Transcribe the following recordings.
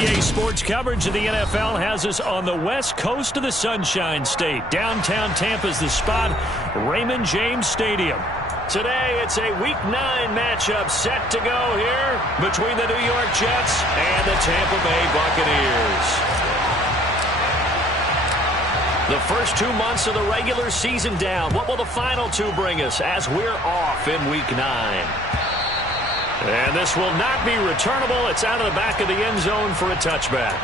EA Sports coverage of the NFL has us on the west coast of the Sunshine State. Downtown Tampa's the spot, Raymond James Stadium. Today, it's a Week 9 matchup set to go here between the New York Jets and the Tampa Bay Buccaneers. The first 2 months of the regular season down. What will the final 2 bring us as we're off in Week 9? And this will not be returnable. It's out of the back of the end zone for a touchback.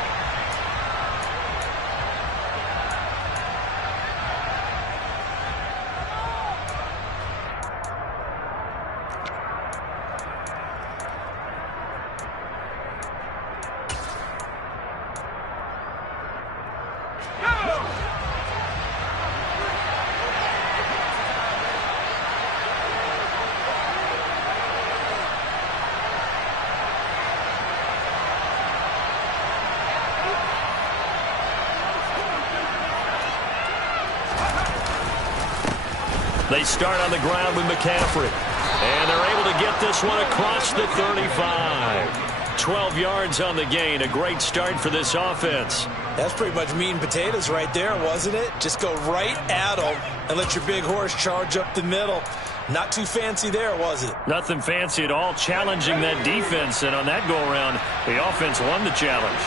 They start on the ground with McCaffrey. And they're able to get this one across the 35. 12 yards on the gain. A great start for this offense. That's pretty much meat and potatoes right there, wasn't it? Just go right at them and let your big horse charge up the middle. Not too fancy there, was it? Nothing fancy at all. Challenging that defense. And on that go-around, the offense won the challenge.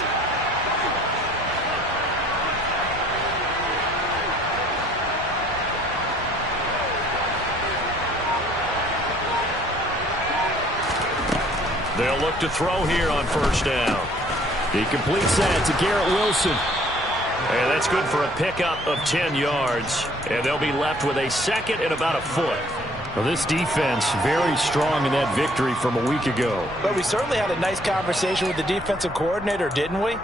They'll look to throw here on first down. He completes that to Garrett Wilson. And that's good for a pickup of 10 yards. And they'll be left with a second and about a foot. Well, this defense very strong in that victory from a week ago. But we certainly had a nice conversation with the defensive coordinator, didn't we?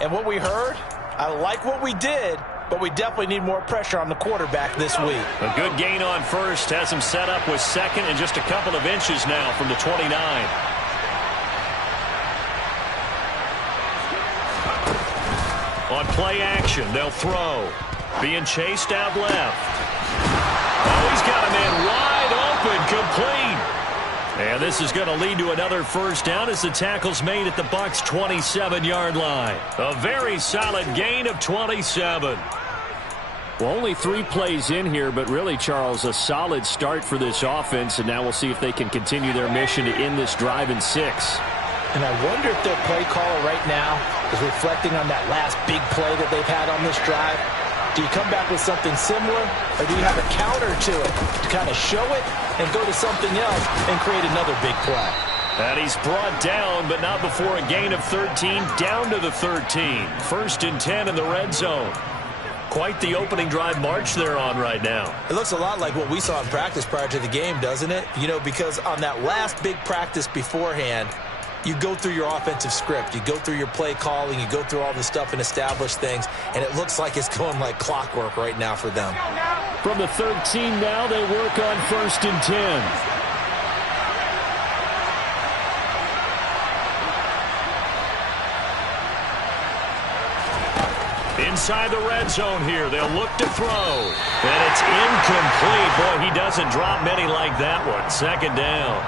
And what we heard, I like what we did, but we definitely need more pressure on the quarterback this week. A good gain on first has him set up with second and just a couple of inches now from the 29. On play action, they'll throw. Being chased out left. Oh, he's got a man wide open, complete. And this is going to lead to another first down as the tackle's made at the Bucs' 27-yard line. A very solid gain of 27. Well, only 3 plays in here, but really, Charles, a solid start for this offense, and now we'll see if they can continue their mission to end this drive in 6. And I wonder if their play caller right now is reflecting on that last big play that they've had on this drive. Do you come back with something similar, or do you have a counter to it to kind of show it and go to something else and create another big play? And he's brought down, but not before a gain of 13, down to the 13. First and 10 in the red zone. Quite the opening drive march they're on right now. It looks a lot like what we saw in practice prior to the game, doesn't it? You know, because on that last big practice beforehand, you go through your offensive script. You go through your play calling. You go through all the stuff and establish things. And it looks like it's going like clockwork right now for them. From the 13 now, they work on first and 10. Inside the red zone here. They'll look to throw. And it's incomplete. Boy, he doesn't drop many like that one. Second down.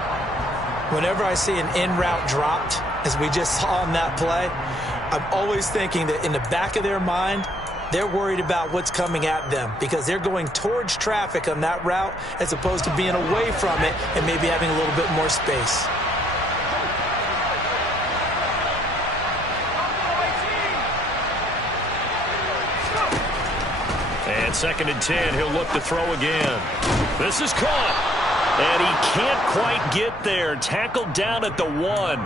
Whenever I see an in-route dropped, as we just saw on that play, I'm always thinking that in the back of their mind, they're worried about what's coming at them because they're going towards traffic on that route as opposed to being away from it and maybe having a little bit more space. And second and 10, he'll look to throw again. This is caught. And he can't quite get there. Tackled down at the 1.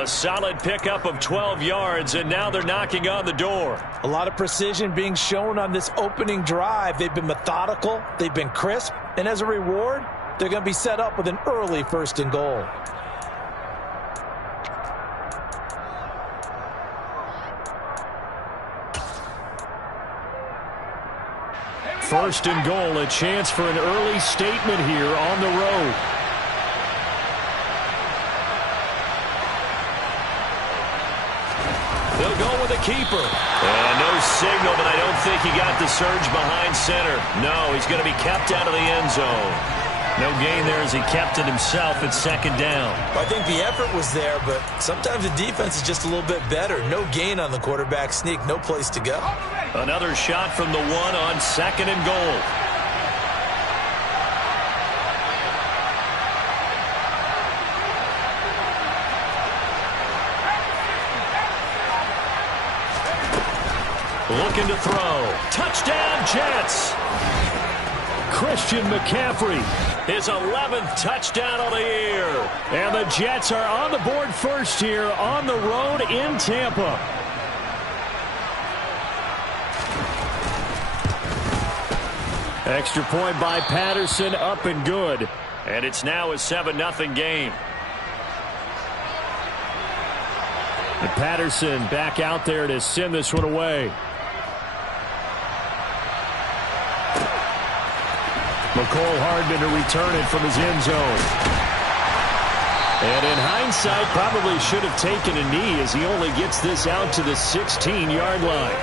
A solid pickup of 12 yards, and now they're knocking on the door. A lot of precision being shown on this opening drive. They've been methodical. They've been crisp. And as a reward, they're going to be set up with an early first and goal. First and goal, a chance for an early statement here on the road. They'll go with a keeper. No signal, but I don't think he got the surge behind center. No, he's going to be kept out of the end zone. No gain there as he kept it himself at second down. I think the effort was there, but sometimes the defense is just a little bit better. No gain on the quarterback sneak, no place to go. Another shot from the 1 on 2nd and goal. Looking to throw. Touchdown, Jets. Christian McCaffrey. His 11th touchdown of the year. And the Jets are on the board first here on the road in Tampa. Extra point by Patterson, up and good. And it's now a 7-0 game. And Patterson back out there to send this one away. McCole Hardman to return it from his end zone. And in hindsight, probably should have taken a knee as he only gets this out to the 16-yard line.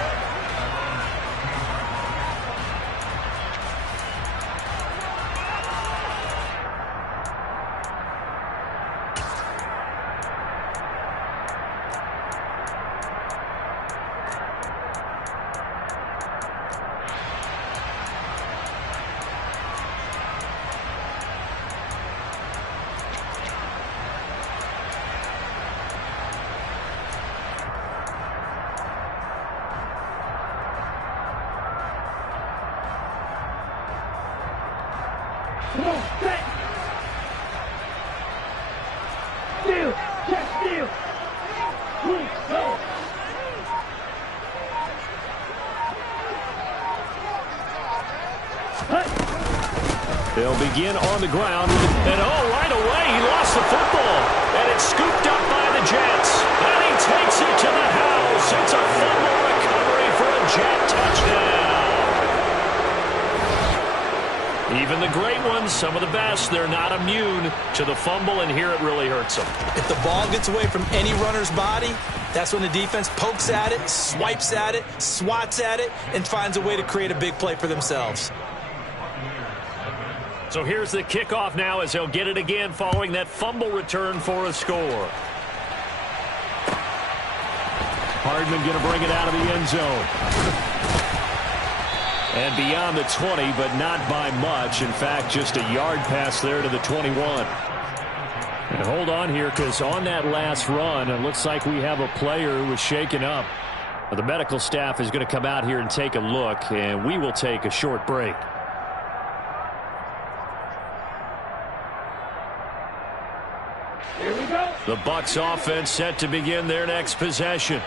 They'll begin on the ground. And right away, he lost the football. And it's scooped up by the Jets. And he takes it to the house. It's a fumble recovery for a Jet touchdown. Even the great ones, some of the best, they're not immune to the fumble, and here it really hurts them. If the ball gets away from any runner's body, that's when the defense pokes at it, swipes at it, swats at it, and finds a way to create a big play for themselves. So here's the kickoff now as he'll get it again following that fumble return for a score. Hardman going to bring it out of the end zone. And beyond the 20, but not by much. In fact, just a yard pass there to the 21. And hold on here, because on that last run, it looks like we have a player who was shaken up. The medical staff is going to come out here and take a look, and we will take a short break. The Bucs offense set to begin their next possession.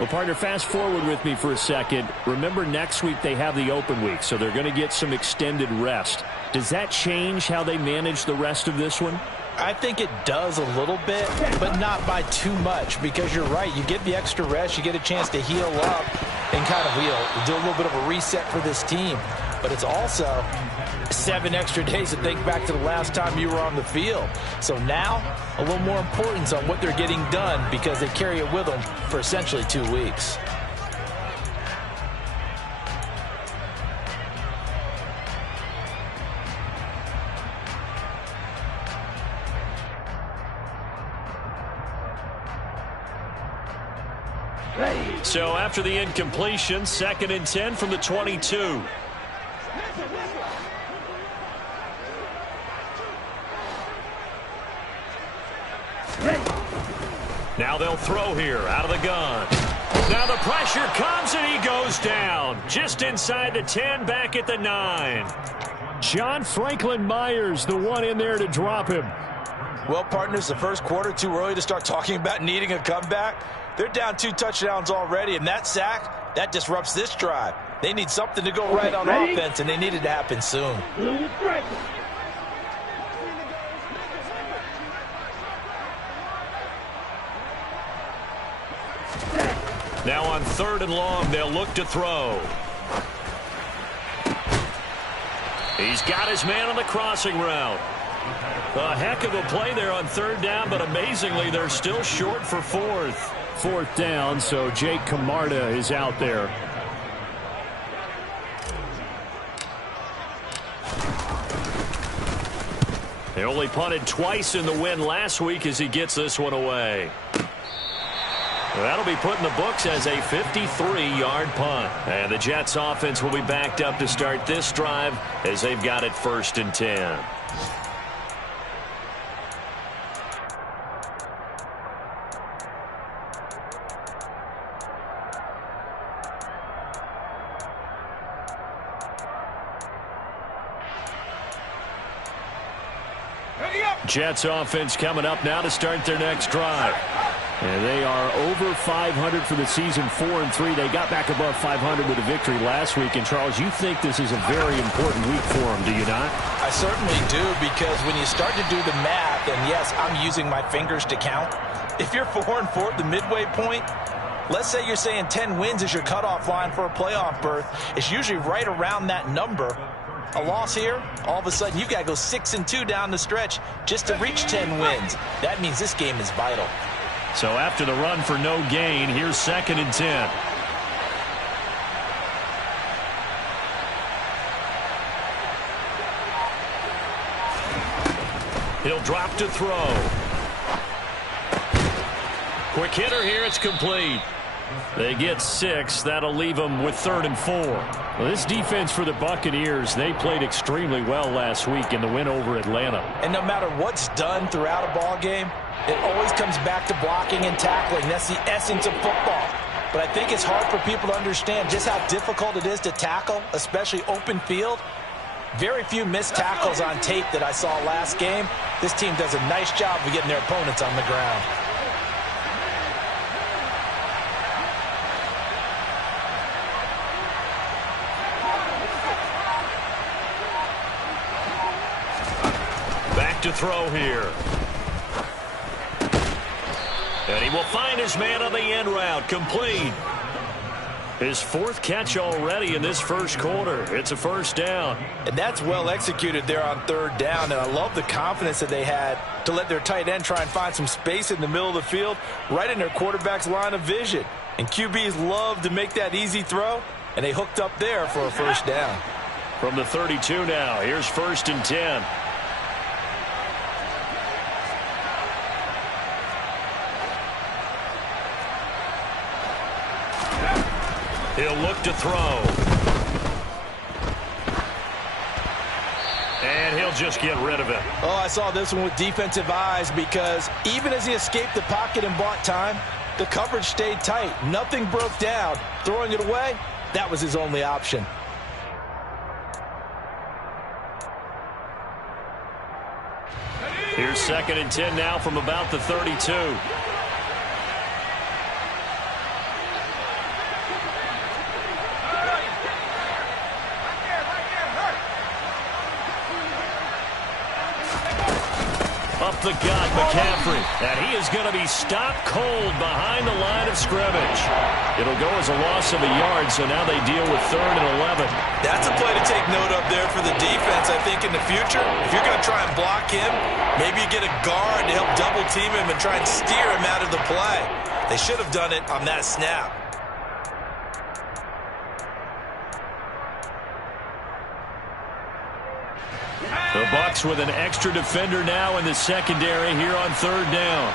Well, partner, fast forward with me for a second. Remember, next week they have the open week, so they're going to get some extended rest. Does that change how they manage the rest of this one? I think it does a little bit, but not by too much, because you're right. You get the extra rest, you get a chance to heal up and kind of do a little bit of a reset for this team. But it's also 7 extra days to think back to the last time you were on the field. So now, a little more importance on what they're getting done, because they carry it with them for essentially 2 weeks. So after the incompletion, 2nd and 10 from the 22. Now they'll throw here out of the gun. Now the pressure comes and he goes down. Just inside the 10, back at the 9. John Franklin Myers, the one in there to drop him. Well, partners, the first quarter, too early to start talking about needing a comeback. They're down 2 touchdowns already, and that sack, that disrupts this drive. They need something to go right on offense, and they need it to happen soon. Now on 3rd and long, they'll look to throw. He's got his man on the crossing route. A heck of a play there on 3rd down, but amazingly, they're still short for 4th. 4th down, so Jake Camarda is out there. They only punted twice in the win last week as he gets this one away. That'll be put in the books as a 53-yard punt. And the Jets offense will be backed up to start this drive as they've got it 1st and 10. Jets offense coming up now to start their next drive. And they are over 500 for the season, 4-3. They got back above 500 with a victory last week. And, Charles, you think this is a very important week for them, do you not? I certainly do, because when you start to do the math, and yes, I'm using my fingers to count. If you're 4-4 at the midway point, let's say you're saying 10 wins is your cutoff line for a playoff berth. It's usually right around that number. A loss here, all of a sudden you got to go 6-2 down the stretch just to reach 10 wins. That means this game is vital. So after the run for no gain, here's 2nd and 10. He'll drop to throw. Quick hitter here, it's complete. They get 6. That'll leave them with 3rd and 4. Well, this defense for the Buccaneers, they played extremely well last week in the win over Atlanta. And no matter what's done throughout a ball game, it always comes back to blocking and tackling. That's the essence of football. But I think it's hard for people to understand just how difficult it is to tackle, especially open field. Very few missed tackles on tape that I saw last game. This team does a nice job of getting their opponents on the ground. To throw here. And he will find his man on the end route. Complete. His 4th catch already in this first quarter. It's a 1st down. And that's well executed there on 3rd down. And I love the confidence that they had to let their tight end try and find some space in the middle of the field, right in their quarterback's line of vision. And QBs love to make that easy throw, and they hooked up there for a 1st down. From the 32 now, here's 1st and 10. He'll look to throw. And he'll just get rid of it. Oh, I saw this one with defensive eyes, because even as he escaped the pocket and bought time, the coverage stayed tight. Nothing broke down. Throwing it away, that was his only option. Here's 2nd and 10 now from about the 32. Up the gut, McCaffrey. And he is going to be stopped cold behind the line of scrimmage. It'll go as a loss of a yard, so now they deal with 3rd and 11. That's a play to take note of there for the defense, I think, in the future. If you're going to try and block him, maybe you get a guard to help double-team him and try and steer him out of the play. They should have done it on that snap. The Bucs with an extra defender now in the secondary here on 3rd down.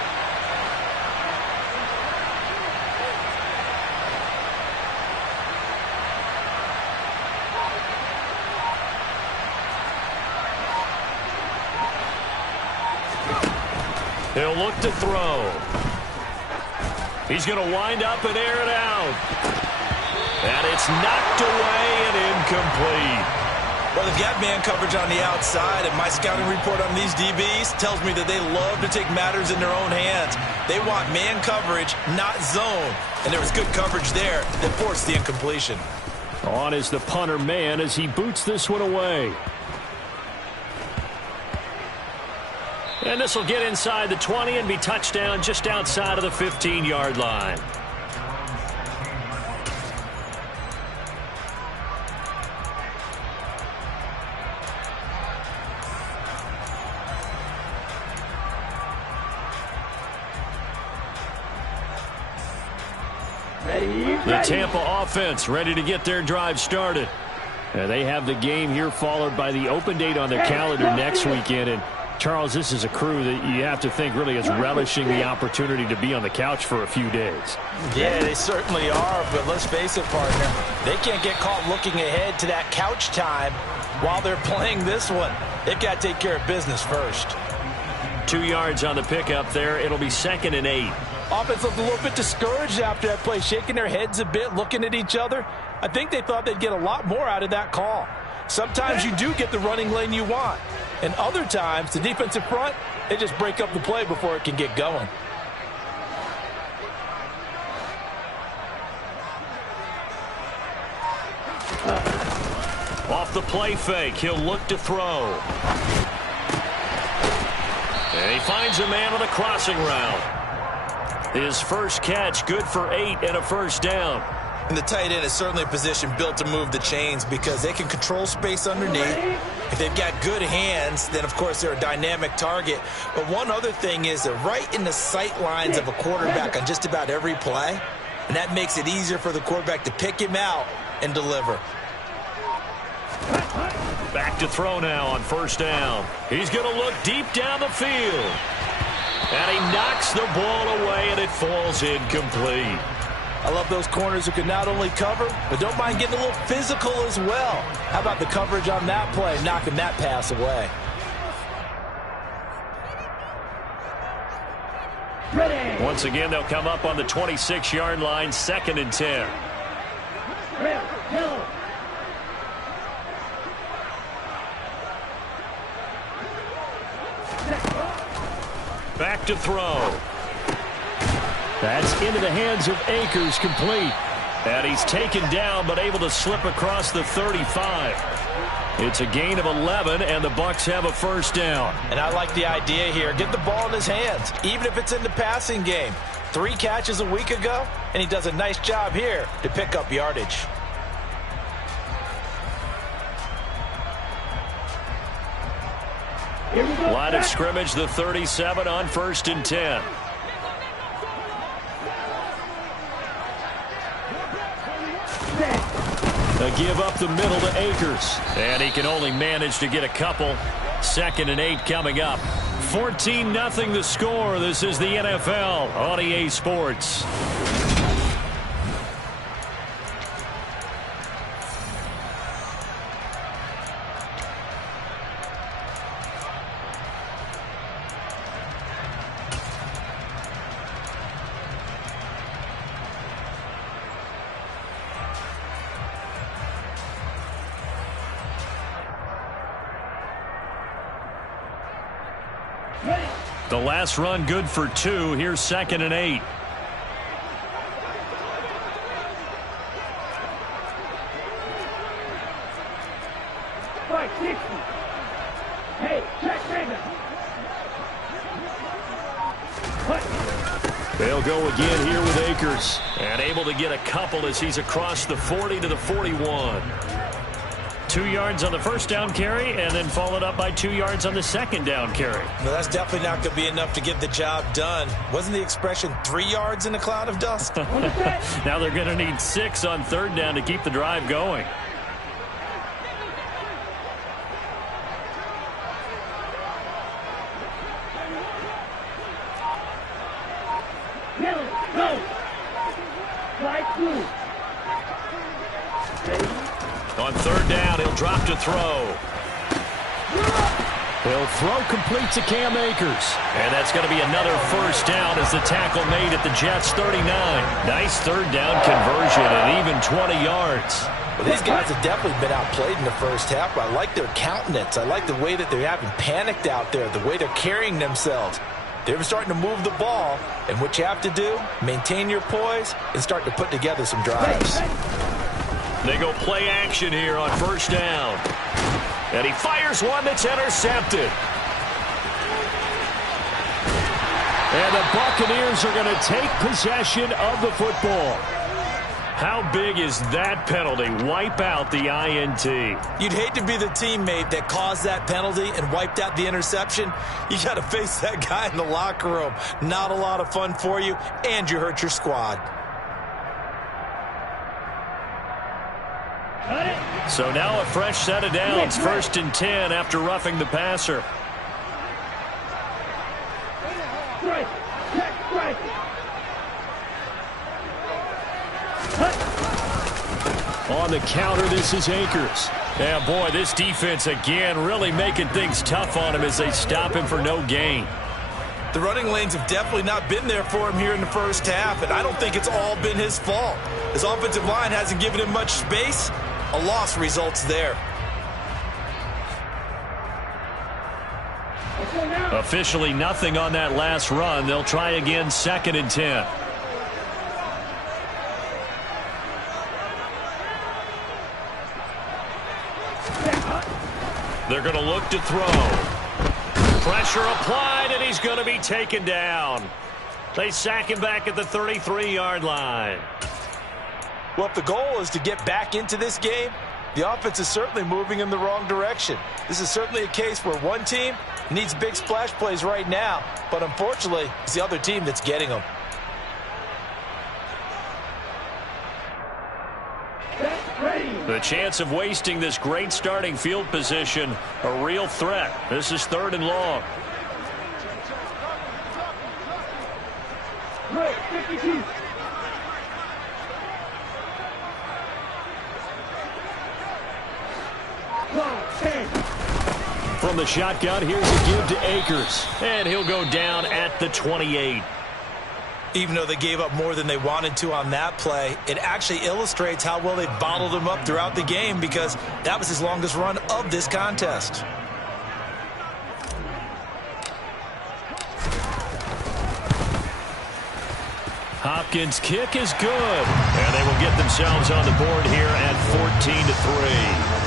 He'll look to throw. He's going to wind up and air it out. And it's knocked away and incomplete. Well, they've got man coverage on the outside, and my scouting report on these DBs tells me that they love to take matters in their own hands. They want man coverage, not zone. And there was good coverage there that forced the incompletion. On is the punter man as he boots this one away. And this will get inside the 20 and be touchdown just outside of the 15-yard line. The Tampa offense ready to get their drive started. They have the game here followed by the open date on their calendar next weekend. And Charles, this is a crew that you have to think really is relishing the opportunity to be on the couch for a few days. Yeah, they certainly are, but let's face it, partner. They can't get caught looking ahead to that couch time while they're playing this one. They've got to take care of business first. 2 yards on the pickup there. It'll be 2nd and 8. Offense looked a little bit discouraged after that play, shaking their heads a bit, looking at each other. I think they thought they'd get a lot more out of that call. Sometimes you do get the running lane you want. And other times, the defensive front, they just break up the play before it can get going. Off the play fake, he'll look to throw. And he finds a man on the crossing route. His first catch, good for 8 and a first down. And the tight end is certainly a position built to move the chains because they can control space underneath. If they've got good hands, then, of course, they're a dynamic target. But one other thing is they're right in the sight lines of a quarterback on just about every play, and that makes it easier for the quarterback to pick him out and deliver. Back to throw now on first down. He's going to look deep down the field. And he knocks the ball away, and it falls incomplete. I love those corners who can not only cover, but don't mind getting a little physical as well. How about the coverage on that play, knocking that pass away? Once again, they'll come up on the 26-yard line, 2nd and 10. Back to throw. That's into the hands of Akers, complete. And he's taken down, but able to slip across the 35. It's a gain of 11, and the Bucs have a first down. And I like the idea here. Get the ball in his hands, even if it's in the passing game. 3 catches a week ago, and he does a nice job here to pick up yardage. Line of scrimmage, the 37 on 1st and 10. They give up the middle to Akers. And he can only manage to get a couple. 2nd and 8 coming up. 14-0 the score. This is the NFL on EA Sports. The last run good for 2. Here's 2nd and 8. They'll go again here with Akers. And able to get a couple as he's across the 40 to the 41. 2 yards on the first down carry, and then followed up by 2 yards on the second down carry. Well, that's definitely not going to be enough to get the job done. Wasn't the expression 3 yards in a cloud of dust? Now they're going to need 6 on 3rd down to keep the drive going. On 3rd down, he'll drop to throw. He'll throw complete to Cam Akers. And that's going to be another first down as the tackle made at the Jets' 39. Nice 3rd down conversion and even 20 yards. Well, these guys have definitely been outplayed in the first half, but I like their countenance. I like the way that they haven't panicked out there, the way they're carrying themselves. They're starting to move the ball, and what you have to do, maintain your poise and start to put together some drives. They go play action here on 1st down. And he fires one that's intercepted. And the Buccaneers are going to take possession of the football. How big is that penalty? Wipe out the INT. You'd hate to be the teammate that caused that penalty and wiped out the interception. You got to face that guy in the locker room. Not a lot of fun for you, and you hurt your squad. So now a fresh set of downs. 1st and 10 after roughing the passer. On the counter, this is Akers. Yeah, boy, this defense again really making things tough on him as they stop him for no gain. The running lanes have definitely not been there for him here in the first half, and I don't think it's all been his fault. His offensive line hasn't given him much space. A loss results there. Officially nothing on that last run. They'll try again, 2nd and 10. They're going to look to throw. Pressure applied, and he's going to be taken down. They sack him back at the 33-yard line. Well, if the goal is to get back into this game, the offense is certainly moving in the wrong direction. This is certainly a case where one team needs big splash plays right now, but unfortunately, it's the other team that's getting them. The chance of wasting this great starting field position, a real threat. This is 3rd and long. From the shotgun, here's a give to Akers. And he'll go down at the 28. Even though they gave up more than they wanted to on that play, it actually illustrates how well they bottled him up throughout the game because that was his longest run of this contest. Hopkins' kick is good. And they will get themselves on the board here at 14-3.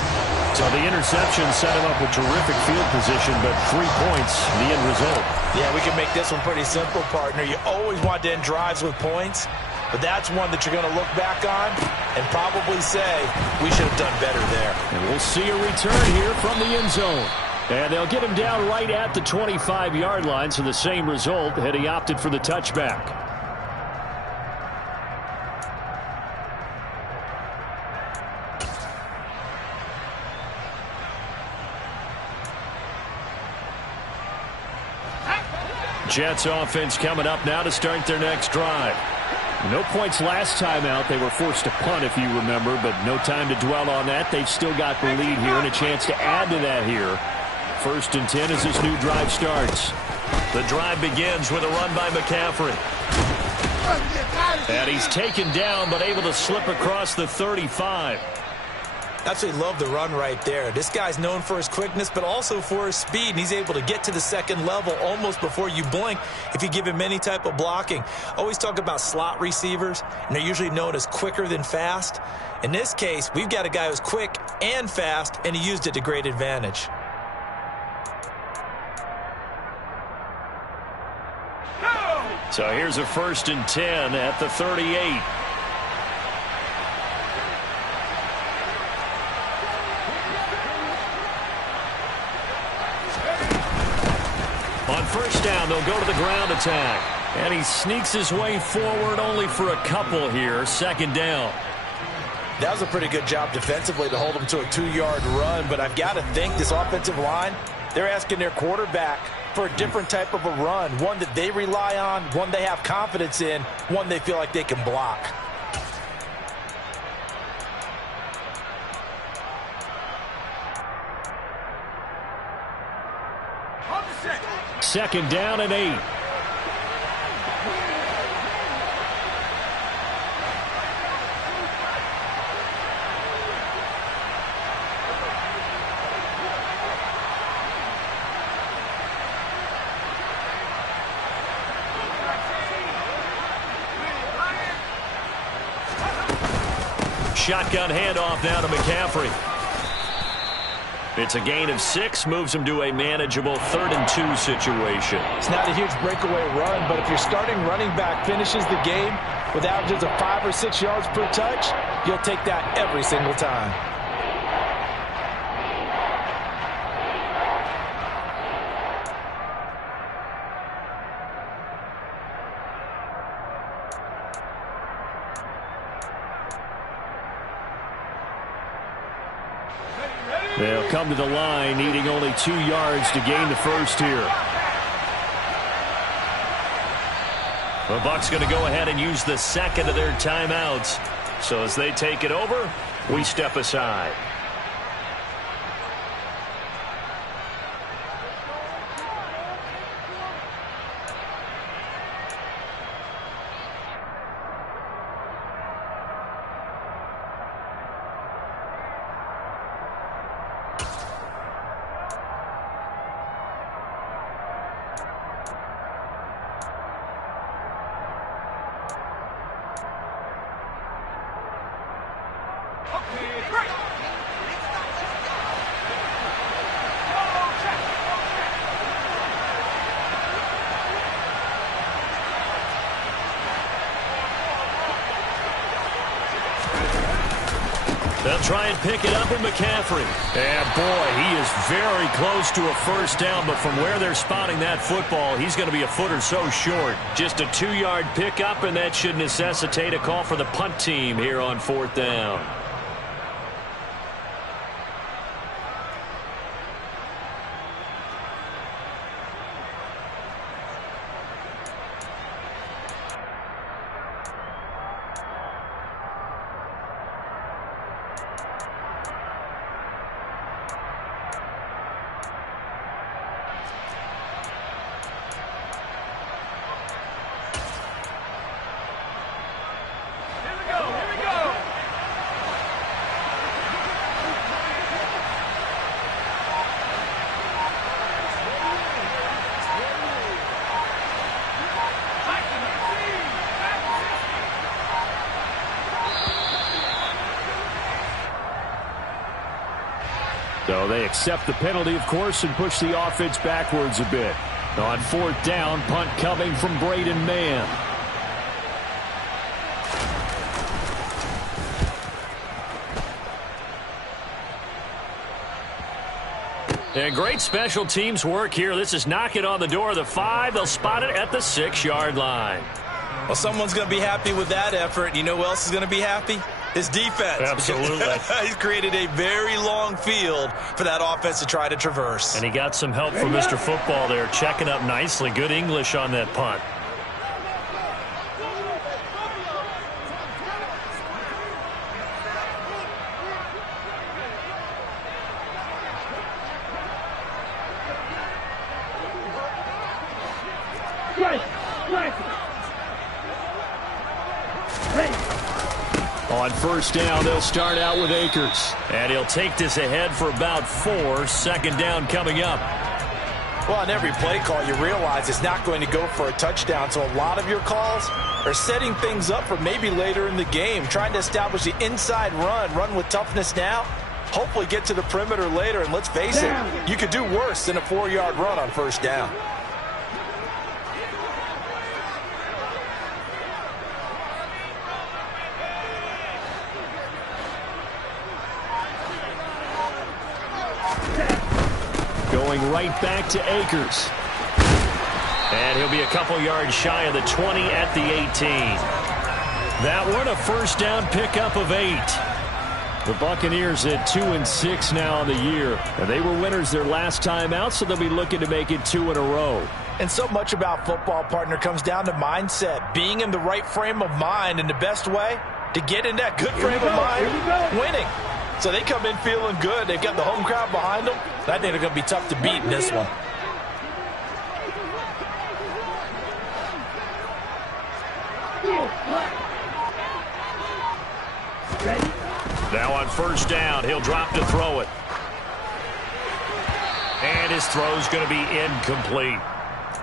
So the interception set him up with terrific field position, but 3 points, the end result. Yeah, we can make this one pretty simple, partner. You always want to end drives with points, but that's one that you're going to look back on and probably say, we should have done better there. And we'll see a return here from the end zone. And they'll get him down right at the 25-yard line, so the same result had he opted for the touchback. Jets offense coming up now to start their next drive. No points last time out. They were forced to punt, if you remember, but no time to dwell on that. They've still got the lead here and a chance to add to that here. 1st and 10 as this new drive starts. The drive begins with a run by McCaffrey. And he's taken down but able to slip across the 35. Absolutely love the run right there. This guy's known for his quickness, but also for his speed, and he's able to get to the 2nd level almost before you blink if you give him any type of blocking. Always talk about slot receivers, and they're usually known as quicker than fast. In this case, we've got a guy who's quick and fast, and he used it to great advantage. So here's a 1st and 10 at the 38. On 1st down, they'll go to the ground attack. And he sneaks his way forward only for a couple here. 2nd down. That was a pretty good job defensively to hold him to a 2-yard run, but I've got to think this offensive line, they're asking their quarterback for a different type of a run, one that they rely on, one they have confidence in, one they feel like they can block. Second down and 8. Shotgun handoff now to McCaffrey. It's a gain of 6, moves him to a manageable 3rd and 2 situation. It's not a huge breakaway run, but if your starting running back finishes the game with averages of 5 or 6 yards per touch, you'll take that every single time. They'll come to the line, needing only 2 yards to gain the first here. The Bucs going to go ahead and use the second of their timeouts. So as they take it over, we step aside. They'll try and pick it up with McCaffrey. And boy, he is very close to a first down, but from where they're spotting that football, he's going to be a foot or so short. Just a 2-yard pickup, and that should necessitate a call for the punt team here on 4th down. So they accept the penalty, of course, and push the offense backwards a bit. On 4th down, punt coming from Braden Mann. And great special teams work here. This is knocking on the door of the 5. They'll spot it at the 6-yard line. Well, someone's going to be happy with that effort. You know who else is going to be happy? His defense. Absolutely. He's created a very long field for that offense to try to traverse. And he got some help from Mr. Football there, checking up nicely. Good English on that punt. On 1st down, they'll start out with Akers. And he'll take this ahead for about 4. 2nd down coming up. Well, on every play call, you realize it's not going to go for a touchdown. So a lot of your calls are setting things up for maybe later in the game, trying to establish the inside run with toughness now, hopefully get to the perimeter later. And let's face it, you could do worse than a 4-yard run on 1st down. Going right back to Akers. And he'll be a couple yards shy of the 20 at the 18. That one a 1st down pickup of 8. The Buccaneers at 2-6 now on the year. And they were winners their last time out, so they'll be looking to make it 2 in a row. And so much about football, partner, comes down to mindset. Being in the right frame of mind, and the best way to get in that good frame of mind, winning. So they come in feeling good. They've got the home crowd behind them. I think they're going to be tough to beat in this one. Now on 1st down, he'll drop to throw it. And his throw's going to be incomplete.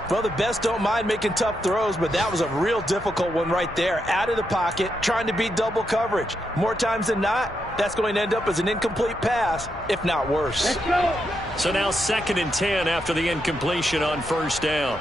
Well, the best don't mind making tough throws, but that was a real difficult one right there. Out of the pocket, trying to beat double coverage. More times than not, that's going to end up as an incomplete pass, if not worse. Let's go. So now 2nd and 10 after the incompletion on 1st down.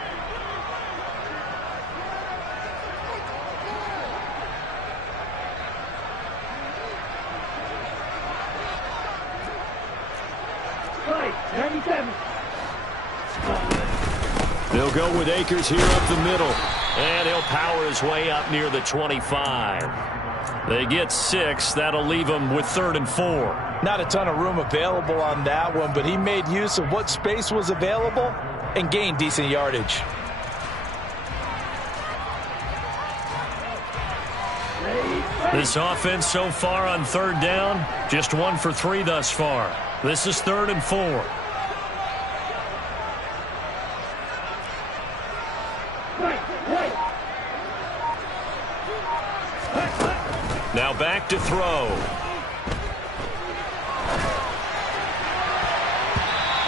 They'll go with Akers here up the middle. And he'll power his way up near the 25. They get 6. That'll leave him with 3rd and 4. Not a ton of room available on that one, but he made use of what space was available and gained decent yardage. This offense so far on third down, just 1 for 3 thus far. This is 3rd and 4. Now back to throw.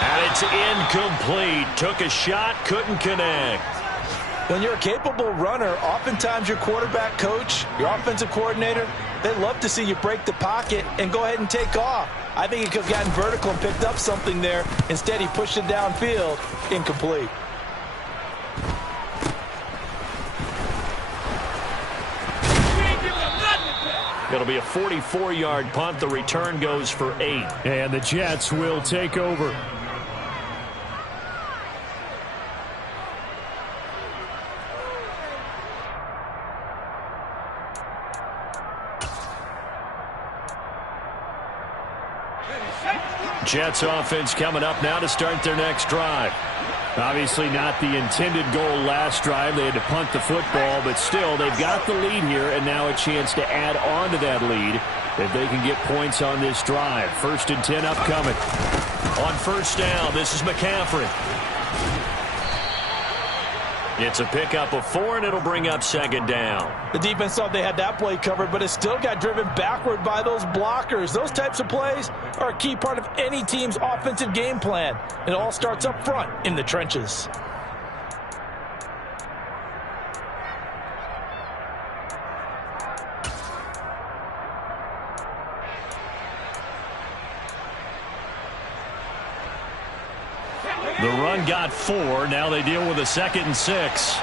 And it's incomplete. Took a shot, couldn't connect. When you're a capable runner, oftentimes your quarterback coach, your offensive coordinator, they love to see you break the pocket and go ahead and take off. I think he could have gotten vertical and picked up something there. Instead, he pushed it downfield. Incomplete. It'll be a 44-yard punt. The return goes for 8. And the Jets will take over. Jets offense coming up now to start their next drive. Obviously not the intended goal last drive. They had to punt the football, but still they've got the lead here and now a chance to add on to that lead if they can get points on this drive. 1st and 10 upcoming. On first down, this is McCaffrey. It's a pickup of 4, and it'll bring up 2nd down. The defense thought they had that play covered, but it still got driven backward by those blockers. Those types of plays are a key part of any team's offensive game plan. It all starts up front in the trenches. The run got 4. Now they deal with a 2nd and 6.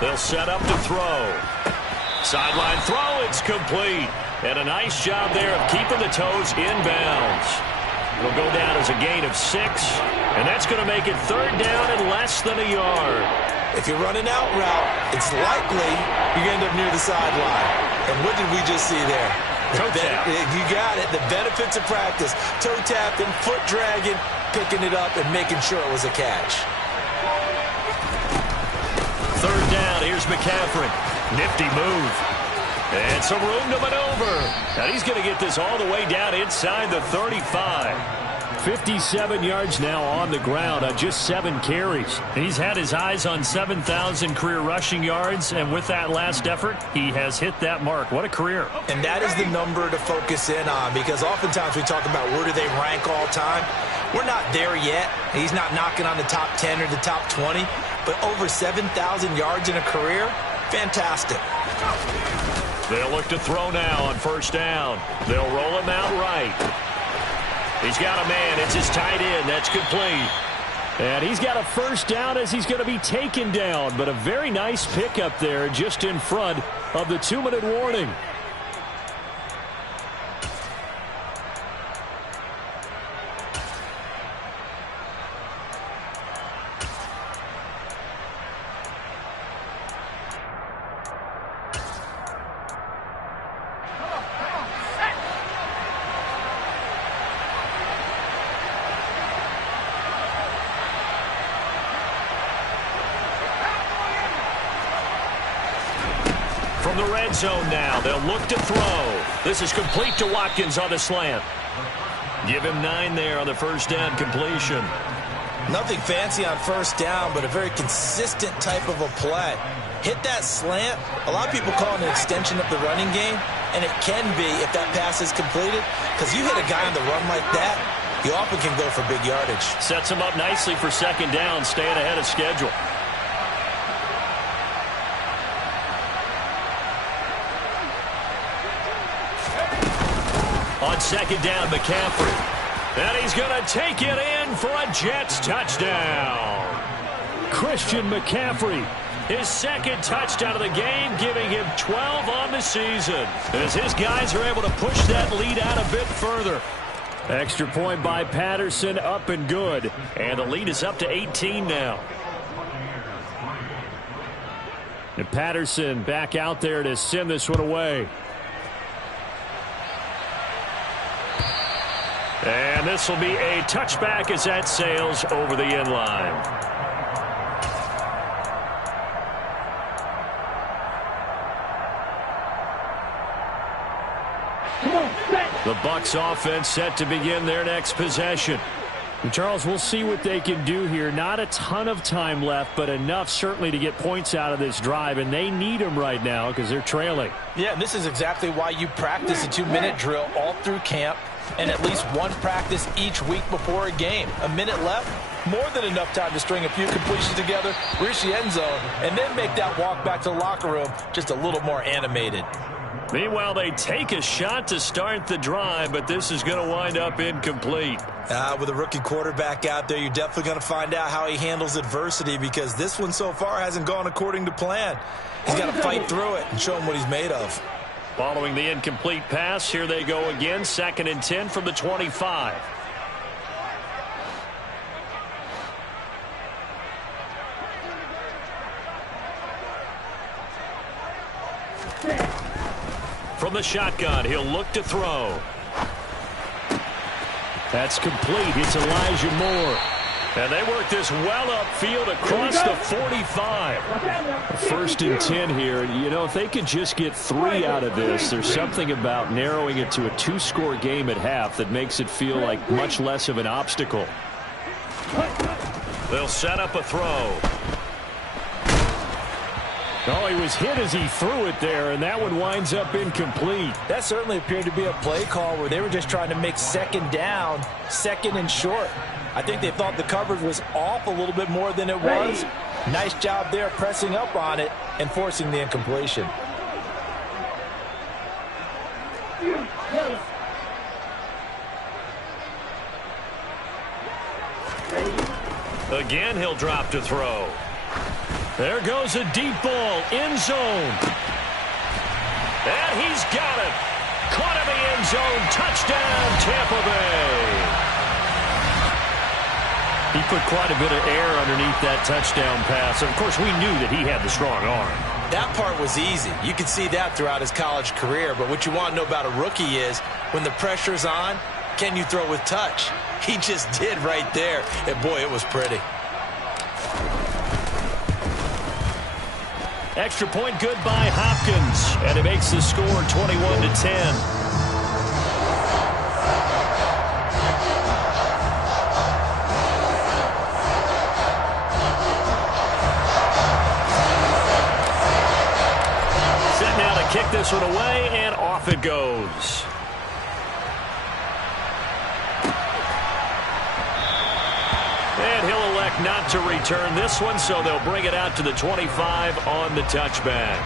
They'll set up to throw. Sideline throw, it's complete. And a nice job there of keeping the toes inbounds. It'll go down as a gain of 6. And that's going to make it 3rd down and less than a yard. If you're running out route, it's likely you end up near the sideline. And what did we just see there? Toe tap. You got it. The benefits of practice. Toe tapping, foot dragging, picking it up, and making sure it was a catch. 3rd down. Here's McCaffrey. Nifty move. And some room to maneuver. And he's going to get this all the way down inside the 35. 57 yards now on the ground on just 7 carries. He's had his eyes on 7,000 career rushing yards, and with that last effort, he has hit that mark. What a career. And that is the number to focus in on, because oftentimes we talk about where do they rank all time. We're not there yet. He's not knocking on the top 10 or the top 20, but over 7,000 yards in a career, fantastic. They'll look to throw now on first down. They'll roll him out right. He's got a man. It's his tight end. That's complete. And he's got a first down as he's going to be taken down. But a very nice pickup there just in front of the 2-minute warning. From the red zone now, they'll look to throw. This is complete to Watkins on the slant. Give him 9 there on the first down completion. Nothing fancy on first down, but a very consistent type of a play. Hit that slant. A lot of people call it an extension of the running game, and it can be if that pass is completed, because you hit a guy on the run like that, you often can go for big yardage. Sets him up nicely for second down, staying ahead of schedule. On second down, McCaffrey. And he's going to take it in for a Jets touchdown. Christian McCaffrey. His second touchdown of the game, giving him 12 on the season. As his guys are able to push that lead out a bit further. Extra point by Patterson, up and good. And the lead is up to 18 now. And Patterson back out there to send this one away. And this will be a touchback as that sails over the end line. The Bucs offense set to begin their next possession. And Charles, we'll see what they can do here. Not a ton of time left, but enough certainly to get points out of this drive, and they need them right now because they're trailing. Yeah, and this is exactly why you practice a 2-minute drill all through camp and at least one practice each week before a game. A minute left, more than enough time to string a few completions together, reach the end zone, and then make that walk back to the locker room just a little more animated. Meanwhile, they take a shot to start the drive, but this is going to wind up incomplete. With a rookie quarterback out there, you're definitely going to find out how he handles adversity because this one so far hasn't gone according to plan. He's got to fight through it and show him what he's made of. Following the incomplete pass, here they go again, 2nd and 10 from the 25. From the shotgun, he'll look to throw. That's complete. It's Elijah Moore. And they work this well upfield across the 45. 1st and 10 here. You know, if they could just get 3 out of this, there's something about narrowing it to a 2-score game at half that makes it feel like much less of an obstacle. They'll set up a throw. Oh, he was hit as he threw it there, and that one winds up incomplete. That certainly appeared to be a play call where they were just trying to make 2nd down, 2nd and short. I think they thought the coverage was off a little bit more than it was. Nice job there pressing up on it and forcing the incompletion. Again, he'll drop to throw. There goes a deep ball, end zone. And he's got it. Caught in the end zone, touchdown, Tampa Bay. He put quite a bit of air underneath that touchdown pass. Of course, we knew that he had the strong arm. That part was easy. You could see that throughout his college career. But what you want to know about a rookie is when the pressure's on, can you throw with touch? He just did right there. And, boy, it was pretty. Extra point good by Hopkins. And it makes the score 21-10. Kick this one away, and off it goes. And he'll elect not to return this one, so they'll bring it out to the 25 on the touchback.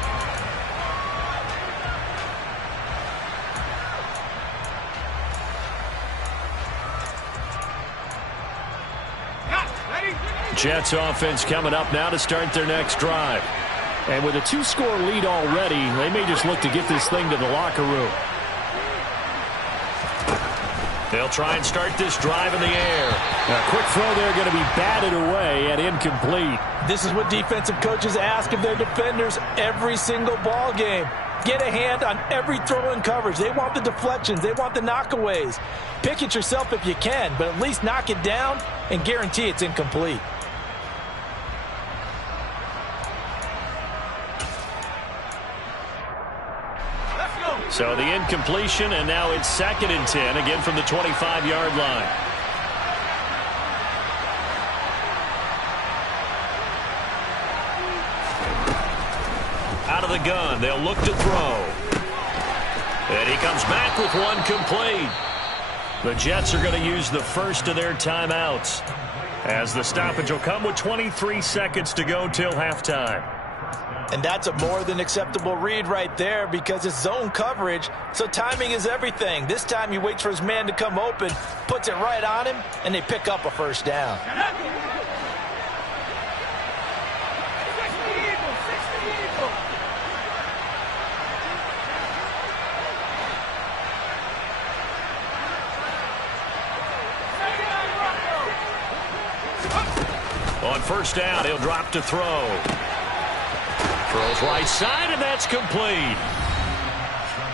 Jets offense coming up now to start their next drive. And with a 2-score lead already, they may just look to get this thing to the locker room. They'll try and start this drive in the air. A quick throw there going to be batted away and incomplete. This is what defensive coaches ask of their defenders every single ball game. Get a hand on every throw in coverage. They want the deflections. They want the knockaways. Pick it yourself if you can, but at least knock it down and guarantee it's incomplete. So the incompletion, and now it's 2nd and 10, again from the 25-yard line. Out of the gun, they'll look to throw. And he comes back with one complete. The Jets are going to use the first of their timeouts, as the stoppage will come with 23 seconds to go till halftime. And that's a more than acceptable read right there because it's zone coverage, so timing is everything. This time he waits for his man to come open, puts it right on him, and they pick up a first down. On first down, he'll drop to throw. Throws right side, and that's complete.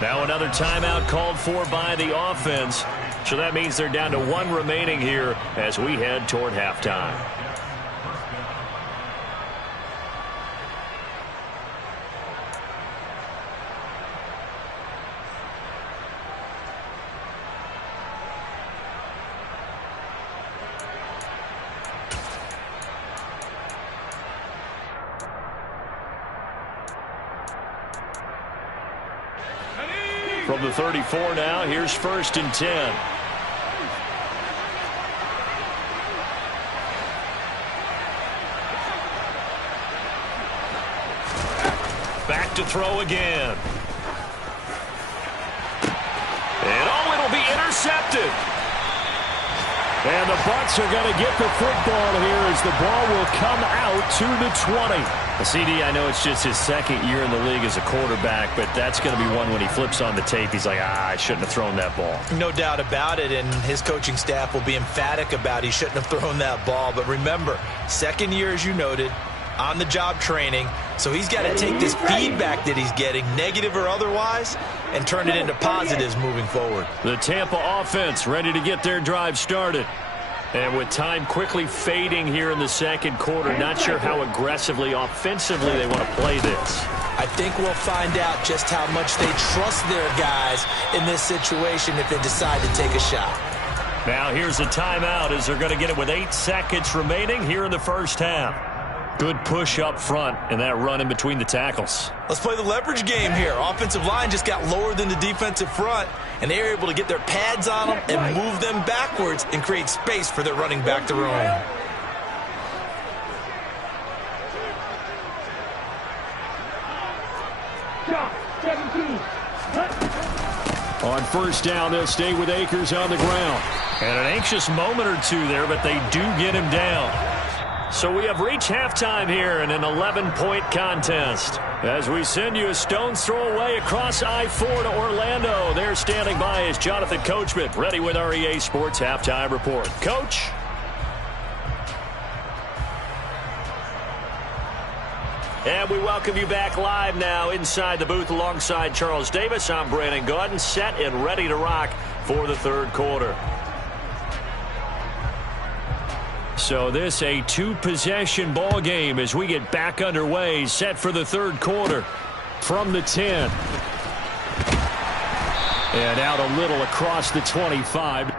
Now another timeout called for by the offense. So that means they're down to 1 remaining here as we head toward halftime. From the 34 now, here's 1st and 10. Back to throw again. And it'll be intercepted. And the Bucs are going to get the football here as the ball will come out to the 20. CD, I know it's just his 2nd year in the league as a quarterback, but that's going to be one when he flips on the tape. He's like, I shouldn't have thrown that ball. No doubt about it, and his coaching staff will be emphatic about he shouldn't have thrown that ball. But remember, 2nd year, as you noted, on-the-job training, so he's got to take this feedback that he's getting, negative or otherwise, and turn it into positives moving forward. The Tampa offense ready to get their drive started. And with time quickly fading here in the 2nd quarter, not sure how aggressively, offensively they want to play this. I think we'll find out just how much they trust their guys in this situation if they decide to take a shot. Now here's a timeout as they're going to get it with 8 seconds remaining here in the 1st half. Good push up front and that run in between the tackles. Let's play the leverage game here. Offensive line just got lower than the defensive front, and they were able to get their pads on them and move them backwards and create space for their running back to roam. On 1st down, they'll stay with Akers on the ground. And an anxious moment or two there, but they do get him down. So we have reached halftime here in an 11-point contest. As we send you a stone's throw away across I-4 to Orlando. There standing by is Jonathan Coachman, ready with our EA Sports Halftime Report. Coach? And we welcome you back live now inside the booth alongside Charles Davis. I'm Brandon Gaudin, set and ready to rock for the 3rd quarter. So this a 2-possession ball game as we get back underway, set for the 3rd quarter from the 10. And out a little across the 25.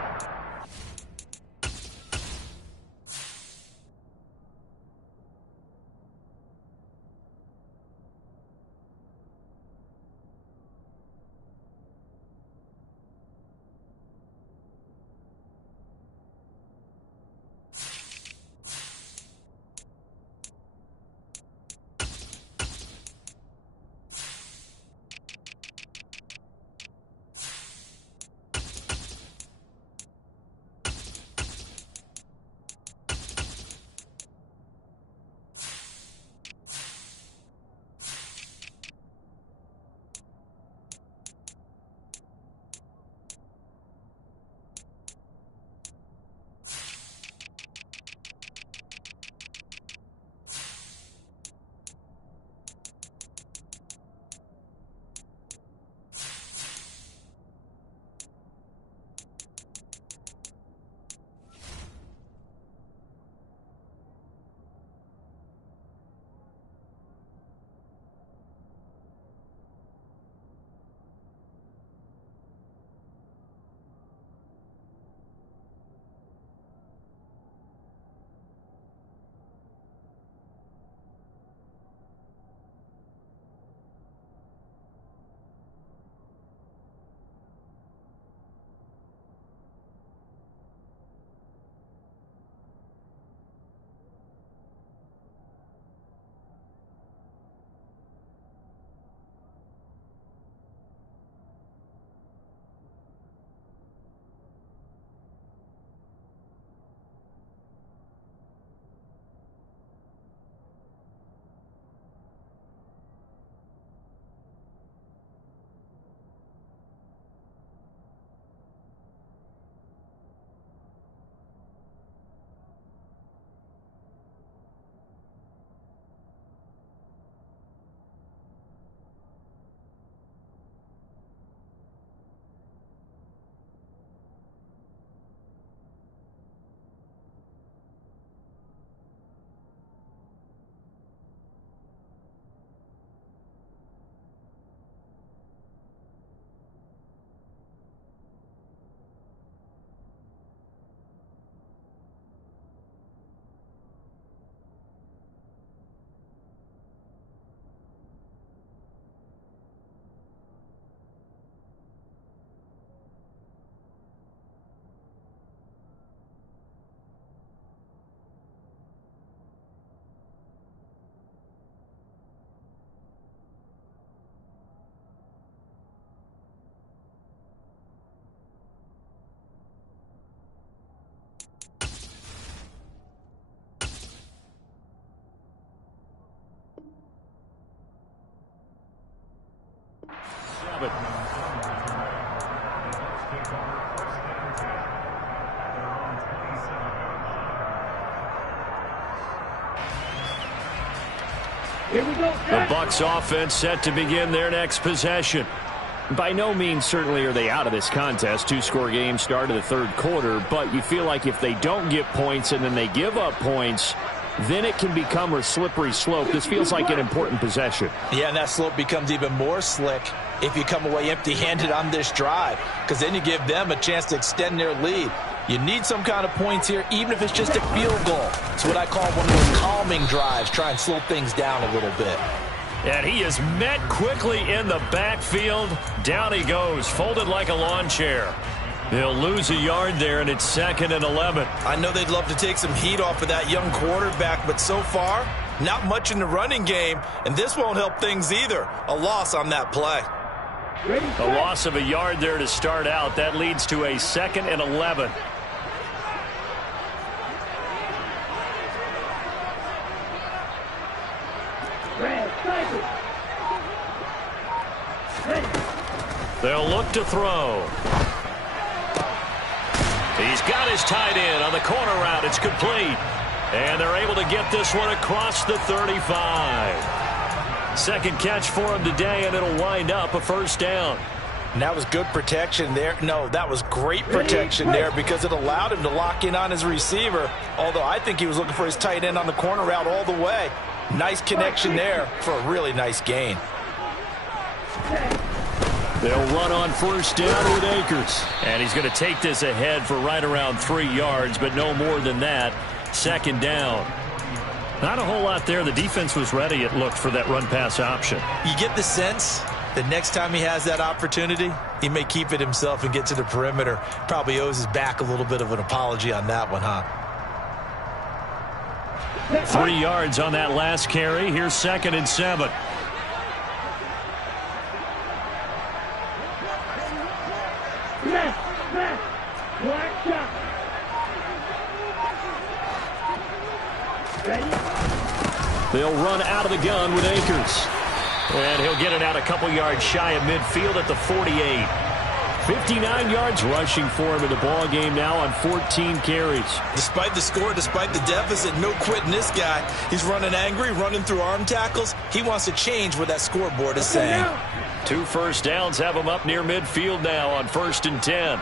The Bucs offense set to begin their next possession. By no means certainly are they out of this contest. Two-score game start of the third quarter, but you feel like if they don't get points and then they give up points, then it can become a slippery slope. This feels like an important possession. Yeah, and that slope becomes even more slick if you come away empty-handed on this drive, because then you give them a chance to extend their lead. You need some kind of points here, even if it's just a field goal. It's what I call one of those calming drives, try and slow things down a little bit. And he is met quickly in the backfield. Down he goes, folded like a lawn chair. They'll lose a yard there, and it's 2nd and 11. I know they'd love to take some heat off of that young quarterback, but so far, not much in the running game, and this won't help things either. A loss on that play. A loss of a yard there to start out. That leads to a 2nd and 11. They'll look to throw. He's got his tight end on the corner route. It's complete. And they're able to get this one across the 35. Second catch for him today, and it'll wind up a first down. And that was good protection there. No, that was great protection there because it allowed him to lock in on his receiver, although I think he was looking for his tight end on the corner route all the way. Nice connection there for a really nice gain. They'll run on first down with Akers. And he's going to take this ahead for right around 3 yards, but no more than that. Second down. Not a whole lot there. The defense was ready, it looked, for that run-pass option. You get the sense that next time he has that opportunity, he may keep it himself and get to the perimeter. Probably owes his back a little bit of an apology on that one, huh? 3 yards on that last carry. Here's 2nd and 7. They'll run out of the gun with Akers. And he'll get it out a couple yards shy of midfield at the 48. 59 yards rushing for him in the ball game now on 14 carries. Despite the score, despite the deficit, no quitting this guy. He's running angry, running through arm tackles. He wants to change what that scoreboard is saying. 2 first downs have him up near midfield now on 1st and 10.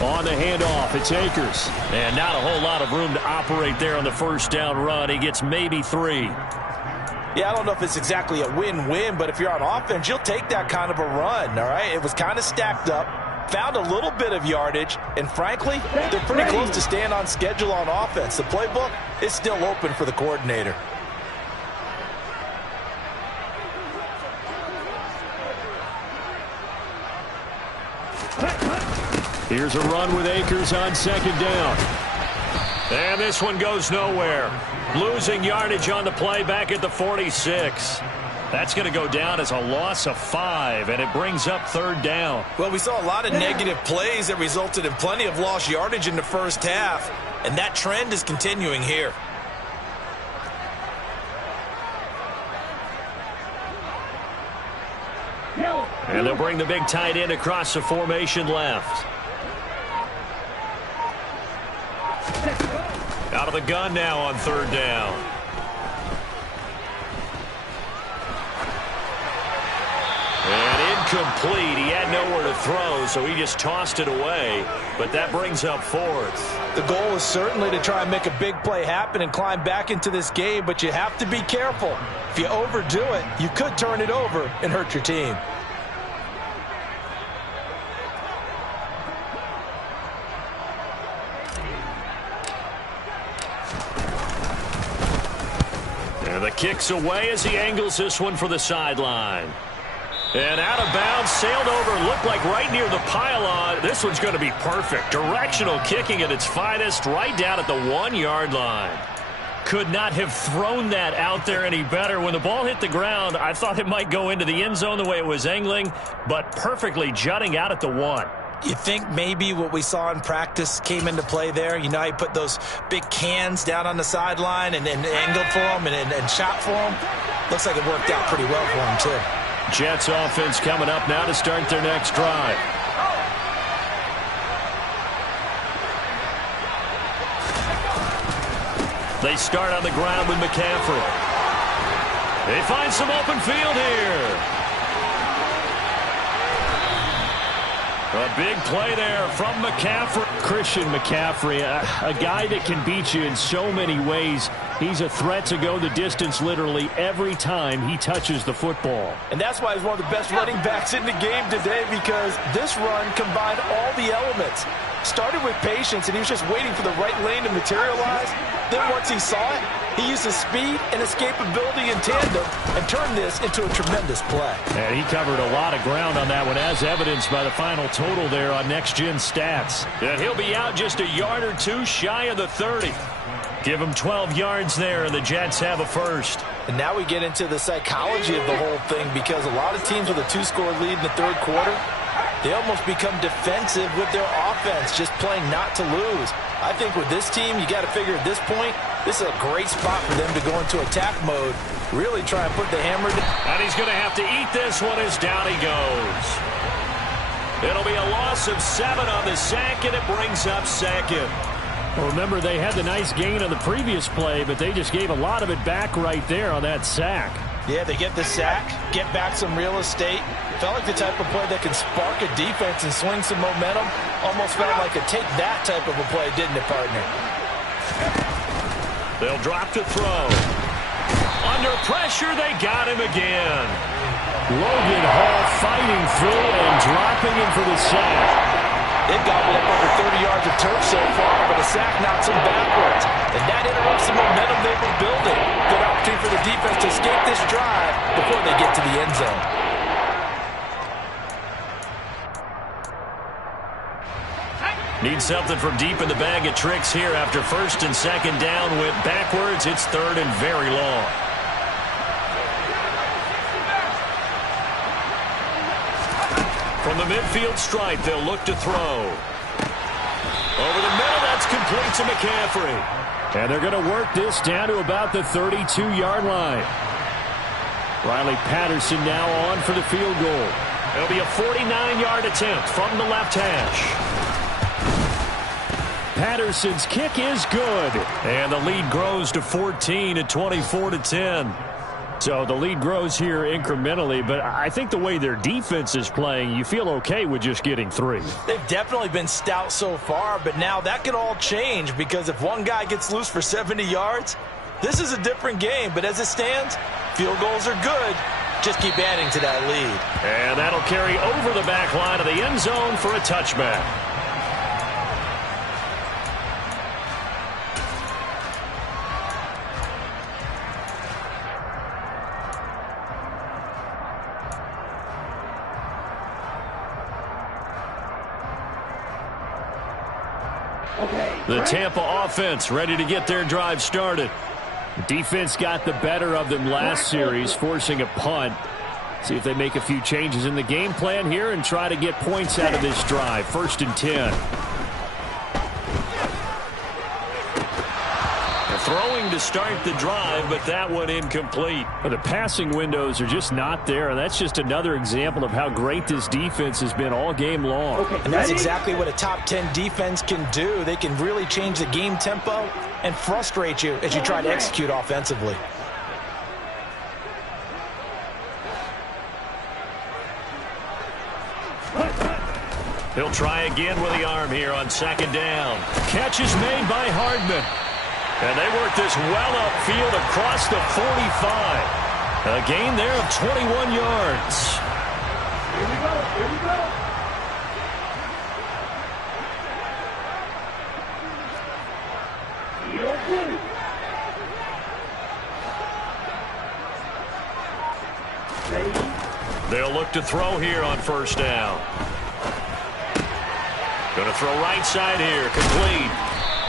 On the handoff, it's Akers. And not a whole lot of room to operate there on the first down run. He gets maybe 3. Yeah, I don't know if it's exactly a win-win, but if you're on offense, you'll take that kind of a run, all right? It was kind of stacked up, found a little bit of yardage, and frankly, they're pretty close to staying on schedule on offense. The playbook is still open for the coordinator. Here's a run with Akers on 2nd down. And this one goes nowhere. Losing yardage on the play back at the 46. That's going to go down as a loss of 5, and it brings up 3rd down. Well, we saw a lot of negative plays that resulted in plenty of lost yardage in the first half, and that trend is continuing here. And they'll bring the big tight end across the formation left. Out of the gun now on 3rd down. And incomplete. He had nowhere to throw, so he just tossed it away. But that brings up 4th. The goal is certainly to try and make a big play happen and climb back into this game, but you have to be careful. If you overdo it, you could turn it over and hurt your team. And the kick's away as he angles this one for the sideline. And out of bounds, sailed over, looked like right near the pylon. This one's going to be perfect. Directional kicking at its finest, right down at the 1-yard line. Could not have thrown that out there any better. When the ball hit the ground, I thought it might go into the end zone the way it was angling, but perfectly jutting out at the 1. You think maybe what we saw in practice came into play there? You know how you put those big cans down on the sideline and angled for them and shot for them? Looks like it worked out pretty well for them, too. Jets offense coming up now to start their next drive. They start on the ground with McCaffrey. They find some open field here. A big play there from McCaffrey. Christian McCaffrey, a guy that can beat you in so many ways. He's a threat to go the distance literally every time he touches the football. And that's why he's one of the best running backs in the game today, because this run combined all the elements. Started with patience, and he was just waiting for the right lane to materialize. Then once he saw it, he used his speed and escapability in tandem and turned this into a tremendous play. And he covered a lot of ground on that one, as evidenced by the final total there on Next Gen Stats. And he'll be out just a yard or two shy of the 30. Give him 12 yards there, and the Jets have a first. And now we get into the psychology of the whole thing, because a lot of teams with a 2-score lead in the third quarter, they almost become defensive with their offense, just playing not to lose. I think with this team, you got to figure at this point, this is a great spot for them to go into attack mode, really try and put the hammer down. And he's going to have to eat this one as down he goes. It'll be a loss of 7 on the sack, and it brings up second. Well, remember, they had the nice gain on the previous play, but they just gave a lot of it back right there on that sack. Yeah, they get the sack, get back some real estate. Felt like the type of play that can spark a defense and swing some momentum. Almost felt like a take that type of a play, didn't it, partner? They'll drop to throw. Under pressure, they got him again. Logan Hall fighting through and dropping him for the sack. They've gobbled up over 30 yards of turf so far, but a sack knocks them backwards. And that interrupts the momentum they were building. Good opportunity for the defense to escape this drive before they get to the end zone. Need something from deep in the bag of tricks here after first and second down went backwards. It's third and very long. From the midfield stripe, they'll look to throw. Over the middle, that's complete to McCaffrey. And they're going to work this down to about the 32-yard line. Riley Patterson now on for the field goal. It'll be a 49-yard attempt from the left hash. Patterson's kick is good. And the lead grows to 14 at 24-10. So the lead grows here incrementally, but I think the way their defense is playing, you feel okay with just getting 3. They've definitely been stout so far, but now that could all change, because if one guy gets loose for 70 yards, this is a different game. But as it stands, field goals are good. Just keep adding to that lead. And that'll carry over the back line of the end zone for a touchback. The Tampa offense ready to get their drive started. The defense got the better of them last series, forcing a punt. See if they make a few changes in the game plan here and try to get points out of this drive. 1st and 10. Throwing to start the drive, but that one incomplete. The passing windows are just not there, and that's just another example of how great this defense has been all game long. And that's exactly what a top 10 defense can do. They can really change the game tempo and frustrate you as you try to execute offensively. He'll try again with the arm here on second down. Catch is made by Hardman. And they work this well upfield across the 45. A gain there of 21 yards. Here we go. Here we go. They'll look to throw here on first down. Going to throw right side here, complete.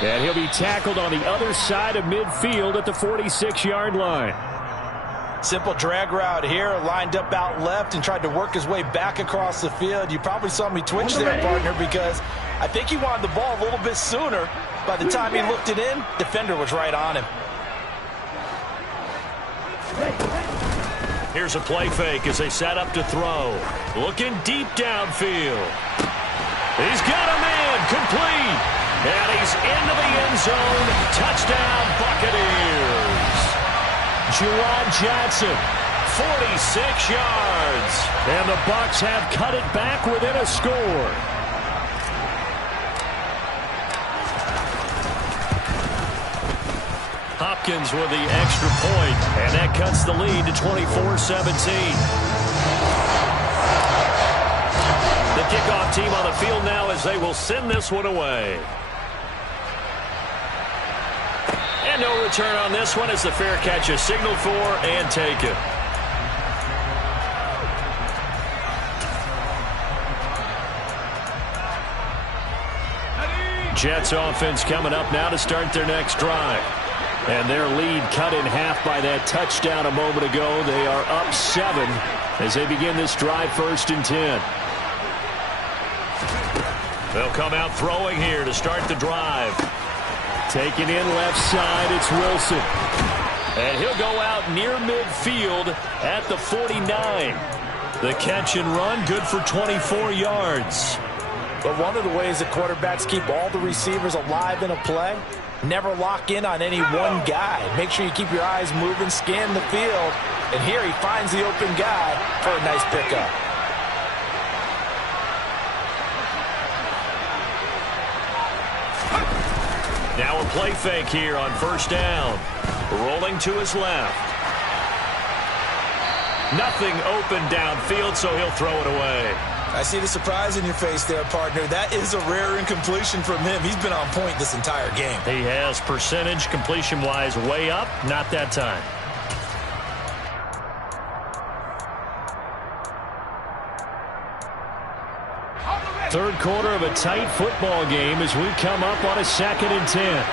And he'll be tackled on the other side of midfield at the 46-yard line. Simple drag route here, lined up out left and tried to work his way back across the field. You probably saw me twitch there, partner, because I think he wanted the ball a little bit sooner. By the time he looked it in, defender was right on him. Here's a play fake as they set up to throw. Looking deep downfield. He's got a man, complete. And he's into the end zone. Touchdown, Buccaneers. Juwan Johnson, 46 yards. and the Bucs have cut it back within a score. Hopkins with the extra point, and that cuts the lead to 24-17. The kickoff team on the field now as they will send this one away. And no return on this one as the fair catch is signaled for and taken. Jets offense coming up now to start their next drive. And their lead cut in half by that touchdown a moment ago. They are up 7 as they begin this drive, 1st and 10. They'll come out throwing here to start the drive. Taking in left side, it's Wilson. And he'll go out near midfield at the 49. The catch and run, good for 24 yards. But one of the ways that quarterbacks keep all the receivers alive in a play, never lock in on any one guy. Make sure you keep your eyes moving, scan the field. And here he finds the open guy for a nice pickup. Now a play fake here on 1st down. Rolling to his left. Nothing open downfield, so he'll throw it away. I see the surprise in your face there, partner. That is a rare incompletion from him. He's been on point this entire game. He has percentage completion-wise way up, not that time. Third quarter of a tight football game as we come up on a 2nd and 10.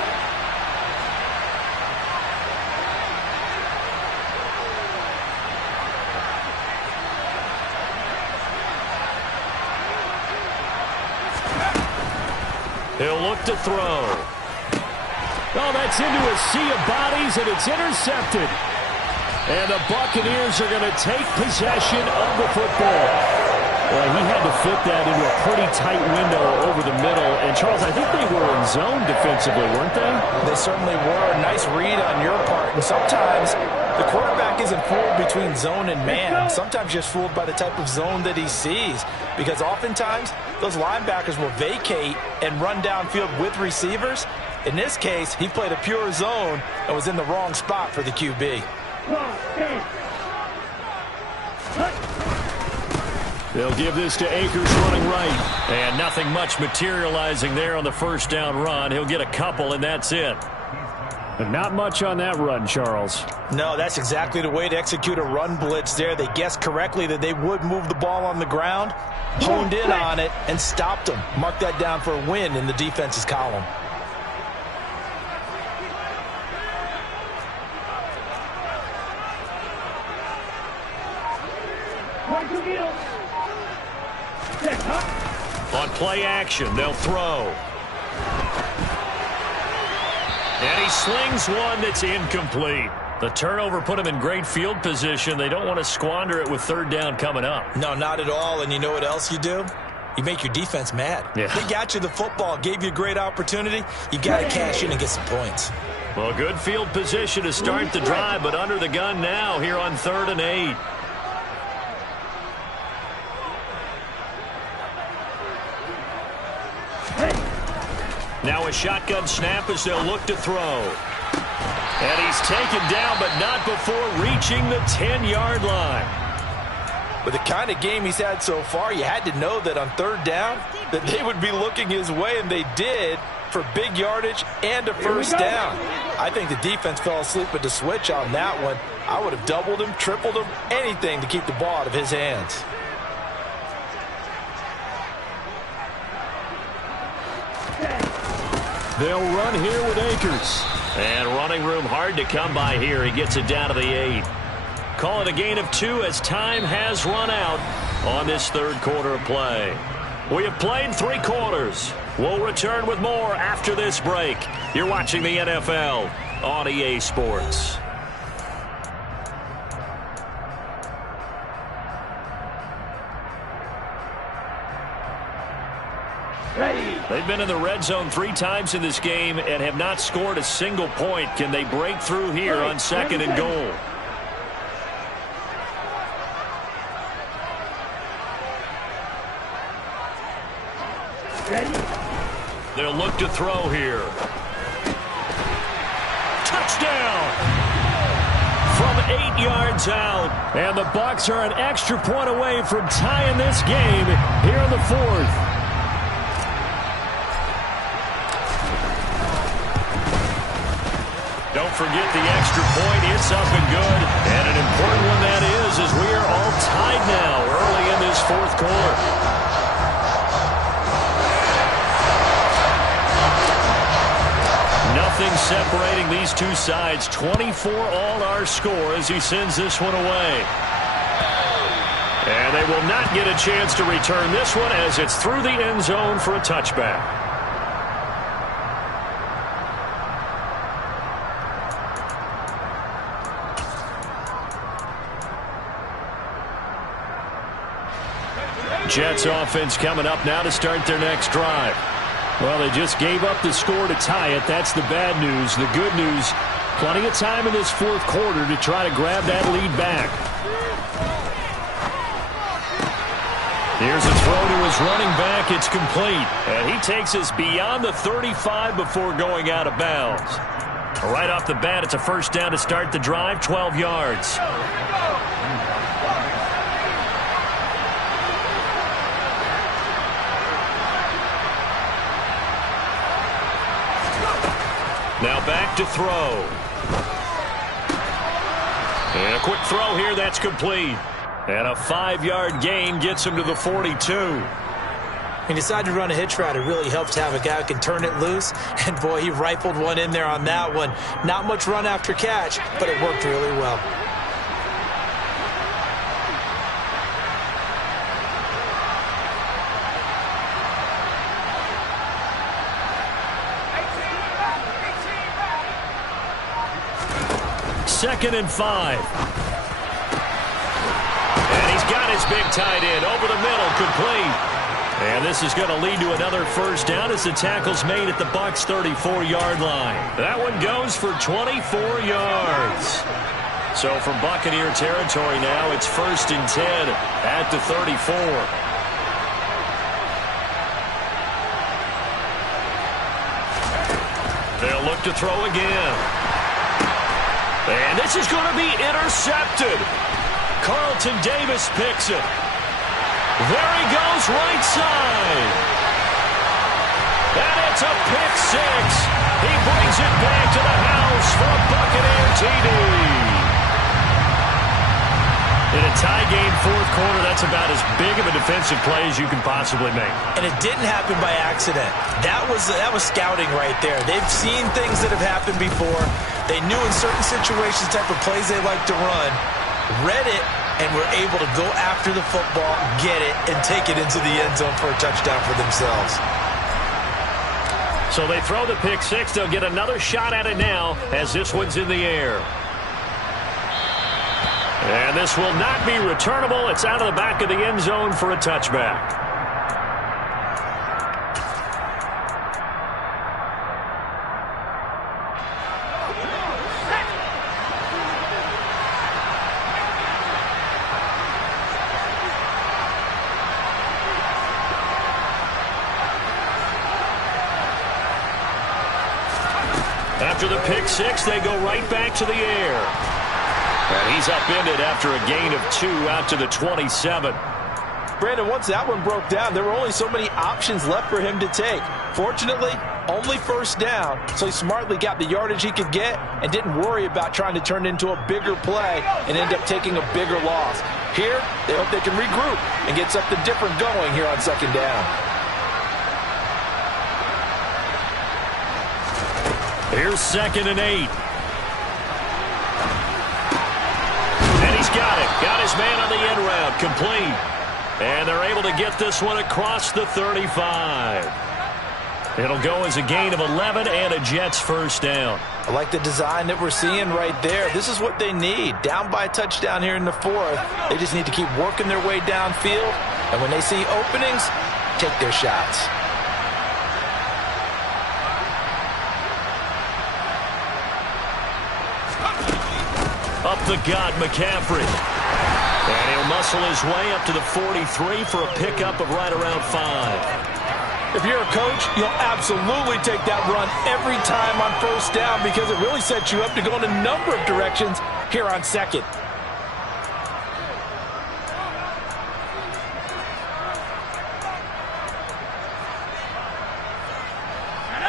He'll look to throw. Oh, that's into a sea of bodies, and it's intercepted. And the Buccaneers are going to take possession of the football. Well, he had to fit that into a pretty tight window over the middle. And, Charles, I think they were in zone defensively, weren't they? They certainly were. Nice read on your part. And sometimes the quarterback isn't fooled between zone and man. Sometimes just fooled by the type of zone that he sees. Because oftentimes, those linebackers will vacate and run downfield with receivers. In this case, he played a pure zone and was in the wrong spot for the QB. They'll give this to Akers running right. And nothing much materializing there on the 1st down run. He'll get a couple, and that's it. But not much on that run, Charles. No, that's exactly the way to execute a run blitz there. They guessed correctly that they would move the ball on the ground, honed in on it, and stopped them. Mark that down for a win in the defense's column. On play action, they'll throw. And he slings one that's incomplete. The turnover put him in great field position. They don't want to squander it with 3rd down coming up. No, not at all. And you know what else you do? You make your defense mad. Yeah. They got you the football, gave you a great opportunity. You got to cash in and get some points. Well, good field position to start the drive, but under the gun now here on 3rd and 8. Now a shotgun snap as they'll look to throw. And he's taken down, but not before reaching the 10-yard line. With the kind of game he's had so far, you had to know that on 3rd down that they would be looking his way, and they did, for big yardage and a 1st down. I think the defense fell asleep at the switch on that one. I would have doubled him, tripled him, anything to keep the ball out of his hands. They'll run here with Akers. And running room hard to come by here. He gets it down to the 8. Call it a gain of 2 as time has run out on this third quarter of play. We have played 3 quarters. We'll return with more after this break. You're watching the NFL on EA Sports. They've been in the red zone 3 times in this game and have not scored a single point. Can they break through here on 2nd and goal? They'll look to throw here. Touchdown! From 8 yards out. And the Bucs are an extra point away from tying this game here in the 4th. Don't forget the extra point. It's up and good. And an important one that is, as we are all tied now early in this 4th quarter. Nothing separating these two sides. 24 all our score as he sends this one away. And they will not get a chance to return this one as it's through the end zone for a touchback. Jets offense coming up now to start their next drive. Well, they just gave up the score to tie it. That's the bad news. The good news, plenty of time in this 4th quarter to try to grab that lead back. Here's a throw to his running back. It's complete. And he takes us beyond the 35 before going out of bounds. Right off the bat, it's a first down to start the drive, 12 yards. Now back to throw. And a quick throw here, that's complete. And a 5-yard gain gets him to the 42. He decided to run a hitch route. It really helps to have a guy who can turn it loose. And, boy, he rifled one in there on that one. Not much run after catch, but it worked really well. Second and 5. And he's got his big tight end over the middle, complete. And this is going to lead to another first down as the tackle's made at the Bucs' 34-yard line. That one goes for 24 yards. So from Buccaneer territory now, it's 1st and 10 at the 34. They'll look to throw again. And this is going to be intercepted. Carlton Davis picks it. There he goes, right side. And it's a pick 6. He brings it back to the house for a Buccaneer TD. In a tie game 4th quarter, that's about as big of a defensive play as you can possibly make. And it didn't happen by accident. That was scouting right there. They've seen things that have happened before. They knew in certain situations type of plays they like to run, read it, and were able to go after the football, get it, and take it into the end zone for a touchdown for themselves. So they throw the pick 6. They'll get another shot at it now as this one's in the air. And this will not be returnable. It's out of the back of the end zone for a touchback. After the pick 6, they go right back to the air. And he's upended after a gain of 2 out to the 27. Brandon, once that one broke down, there were only so many options left for him to take. Fortunately, only first down, so he smartly got the yardage he could get and didn't worry about trying to turn it into a bigger play and end up taking a bigger loss. Here, they hope they can regroup and get something different going here on 2nd down. Here's 2nd and 8. man on the in route, complete. And they're able to get this one across the 35. It'll go as a gain of 11 and a Jets first down. I like the design that we're seeing right there. This is what they need. Down by a touchdown here in the fourth. They just need to keep working their way downfield. And when they see openings, take their shots. Up the gut, McCaffrey. And he'll muscle his way up to the 43 for a pickup of right around 5. If you're a coach, you'll absolutely take that run every time on first down because it really sets you up to go in a number of directions here on second.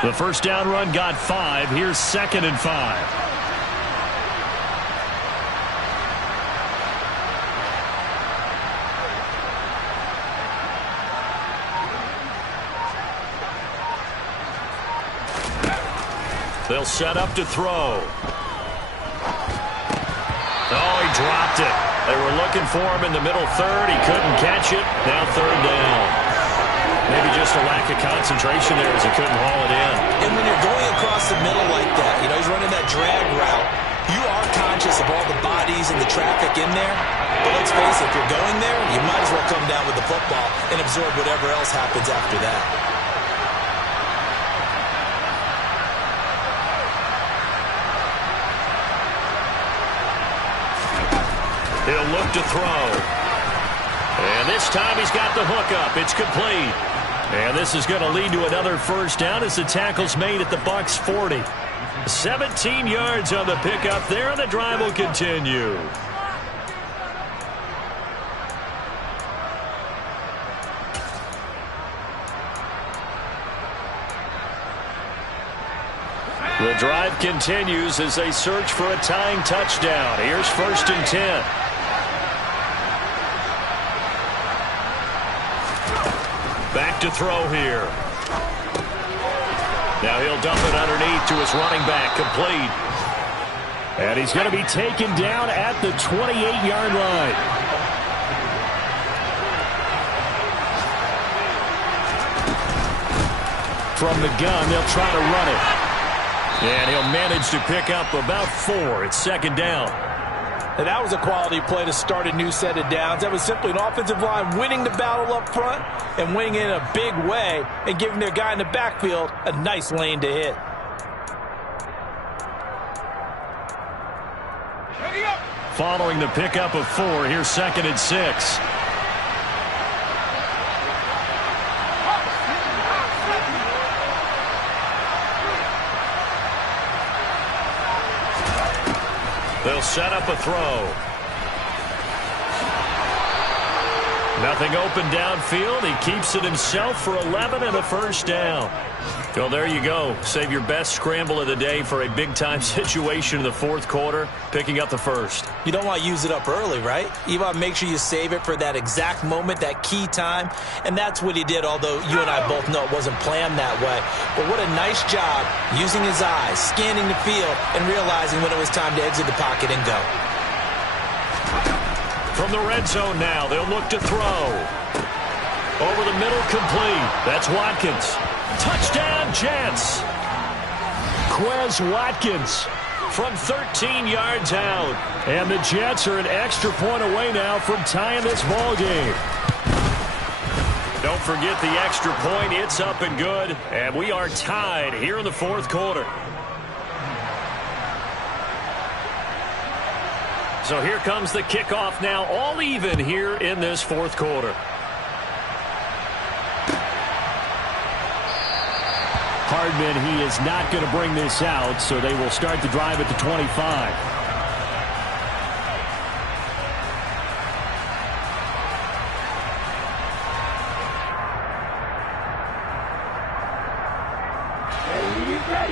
The first down run got 5. Here's 2nd and 5. They'll set up to throw. Oh, he dropped it. They were looking for him in the middle third. He couldn't catch it. Now third down. Maybe just a lack of concentration there as he couldn't haul it in. And when you're going across the middle like that, you know, he's running that drag route, you are conscious of all the bodies and the traffic in there. But let's face it, if you're going there, you might as well come down with the football and absorb whatever else happens after that. He'll look to throw. And this time he's got the hook up. It's complete. And this is going to lead to another first down as the tackle's made at the Bucs 40. 17 yards on the pickup there, and the drive will continue. The drive continues as they search for a tying touchdown. Here's 1st and 10. Back to throw here. Now he'll dump it underneath to his running back, complete. And he's going to be taken down at the 28-yard line. From the gun, they'll try to run it. And he'll manage to pick up about 4. It's 2nd down. And that was a quality play to start a new set of downs. That was simply an offensive line winning the battle up front and winning it in a big way and giving their guy in the backfield a nice lane to hit. Following the pickup of 4, here's 2nd and 6. They'll set up a throw. Nothing open downfield. He keeps it himself for 11 and a first down. Well, there you go. Save your best scramble of the day for a big-time situation in the fourth quarter, picking up the first. You don't want to use it up early, right? You want to make sure you save it for that exact moment, that key time. And that's what he did, although you and I both know it wasn't planned that way. But what a nice job using his eyes, scanning the field, and realizing when it was time to exit the pocket and go. From the red zone now, they'll look to throw. Over the middle, complete. That's Watkins. Touchdown, Jets. Quez Watkins from 13 yards out. And the Jets are an extra point away now from tying this ball game. Don't forget the extra point. It's up and good. And we are tied here in the fourth quarter. So here comes the kickoff now, all even here in this fourth quarter. Hardman, he is not going to bring this out, so they will start the drive at the 25.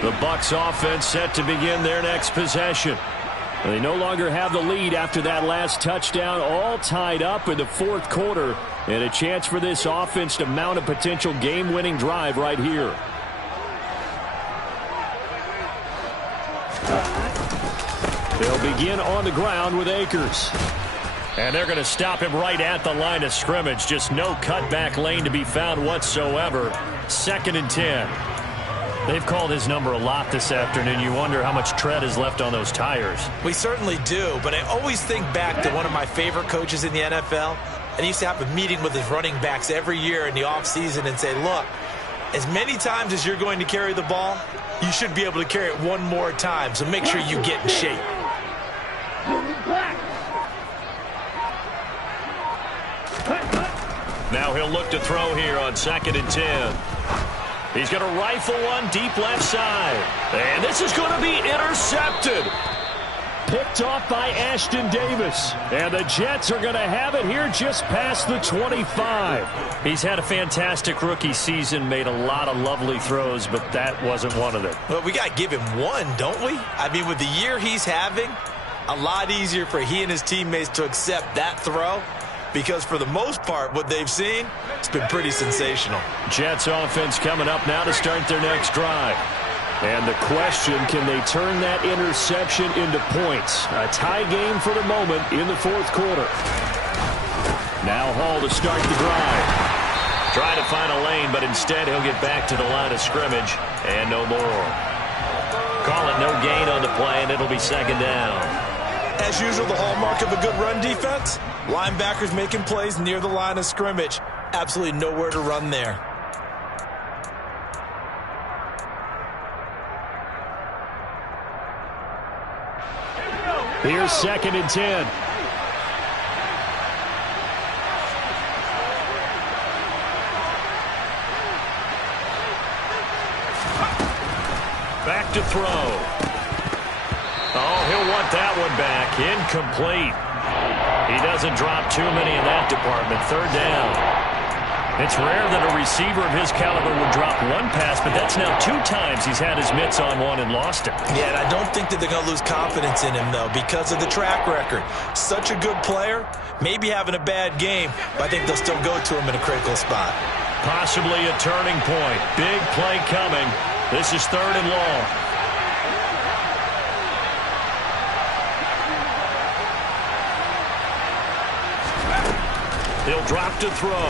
The Bucs offense set to begin their next possession. They no longer have the lead after that last touchdown, all tied up in the fourth quarter, and a chance for this offense to mount a potential game-winning drive right here. They'll begin on the ground with Akers. And they're going to stop him right at the line of scrimmage. Just no cutback lane to be found whatsoever. 2nd and 10. They've called his number a lot this afternoon. You wonder how much tread is left on those tires. We certainly do, but I always think back to one of my favorite coaches in the NFL. And he used to have a meeting with his running backs every year in the offseason and say, look, as many times as you're going to carry the ball, you should be able to carry it one more time, so make sure you get in shape. Now he'll look to throw here on 2nd and 10. He's going to rifle one deep left side. And this is going to be intercepted. Picked off by Ashton Davis. And the Jets are going to have it here just past the 25. He's had a fantastic rookie season, made a lot of lovely throws, but that wasn't one of them. Well, we got to give him one, don't we? I mean, with the year he's having, a lot easier for he and his teammates to accept that throw. Because for the most part, what they've seen, it's been pretty sensational. Jets offense coming up now to start their next drive. And the question, can they turn that interception into points? A tie game for the moment in the 4th quarter. Now Hall to start the drive. Trying to find a lane, but instead he'll get back to the line of scrimmage. And no more. Call it no gain on the play, and it'll be 2nd down. As usual, the hallmark of a good run defense, linebackers making plays near the line of scrimmage. Absolutely nowhere to run there. Here's 2nd and 10. Back to throw. Oh, he'll want that one back. Incomplete. He doesn't drop too many in that department. 3rd down. It's rare that a receiver of his caliber would drop one pass, but that's now 2 times he's had his mitts on one and lost it. Yeah, and I don't think that they're going to lose confidence in him, though, because of the track record. Such a good player, maybe having a bad game, but I think they'll still go to him in a critical spot. Possibly a turning point. Big play coming. This is 3rd and long. He'll drop to throw.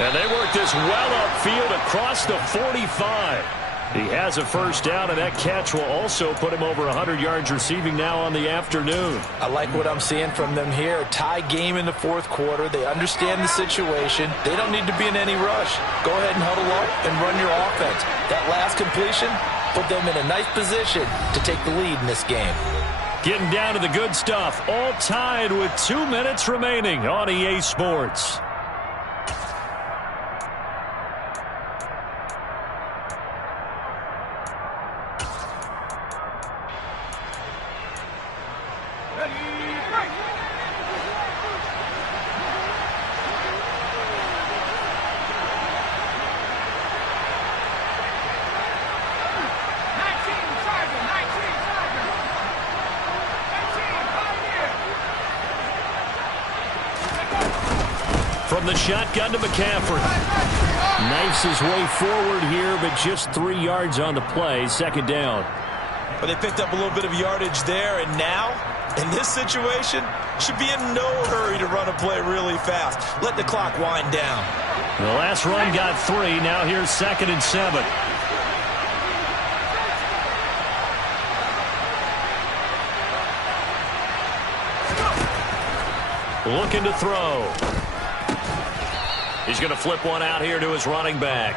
And they work this well upfield across the 45. He has a 1st down, and that catch will also put him over 100 yards receiving now on the afternoon. I like what I'm seeing from them here. A tie game in the 4th quarter. They understand the situation. They don't need to be in any rush. Go ahead and huddle up and run your offense. That last completion put them in a nice position to take the lead in this game. Getting down to the good stuff. All tied with 2 minutes remaining on EA Sports. From the shotgun to McCaffrey. Knifes his way forward here, but just 3 yards on the play. 2nd down. But they picked up a little bit of yardage there, and now, in this situation, should be in no hurry to run a play really fast. Let the clock wind down. The last run got 3. Now here's 2nd and 7. Looking to throw. He's going to flip one out here to his running back.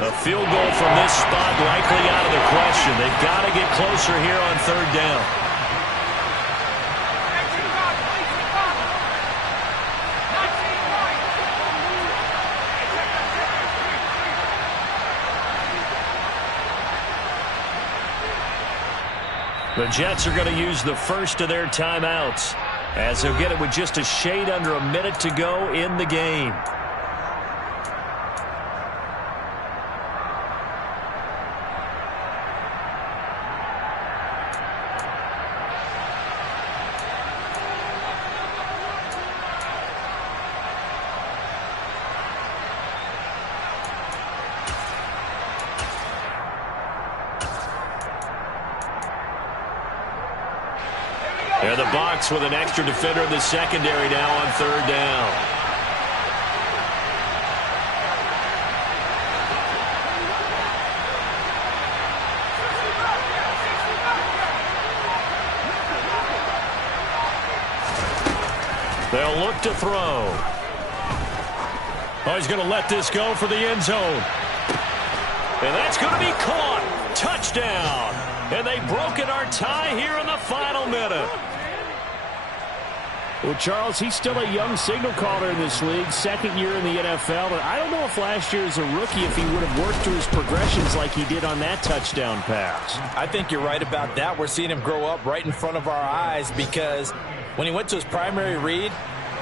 A field goal from this spot likely out of the question. They've got to get closer here on 3rd down. The Jets are going to use the first of their timeouts, as they'll get it with just a shade under a minute to go in the game. And the Bucs with an extra defender in the secondary now on third down. They'll look to throw. Oh, he's going to let this go for the end zone. And that's going to be caught. Touchdown. And they've broken our tie here in the final minute. Well, Charles, he's still a young signal caller in this league, second year in the NFL. But I don't know if last year as a rookie, if he would have worked through his progressions like he did on that touchdown pass. I think you're right about that. We're seeing him grow up right in front of our eyes because when he went to his primary read,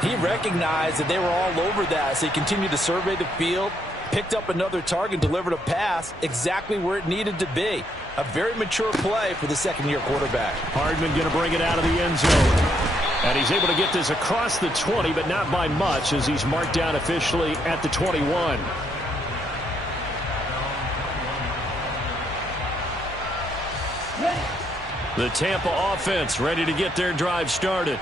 he recognized that they were all over that. So he continued to survey the field, picked up another target, delivered a pass exactly where it needed to be. A very mature play for the second-year quarterback. Hardman going to bring it out of the end zone. And he's able to get this across the 20, but not by much as he's marked down officially at the 21. The Tampa offense ready to get their drive started.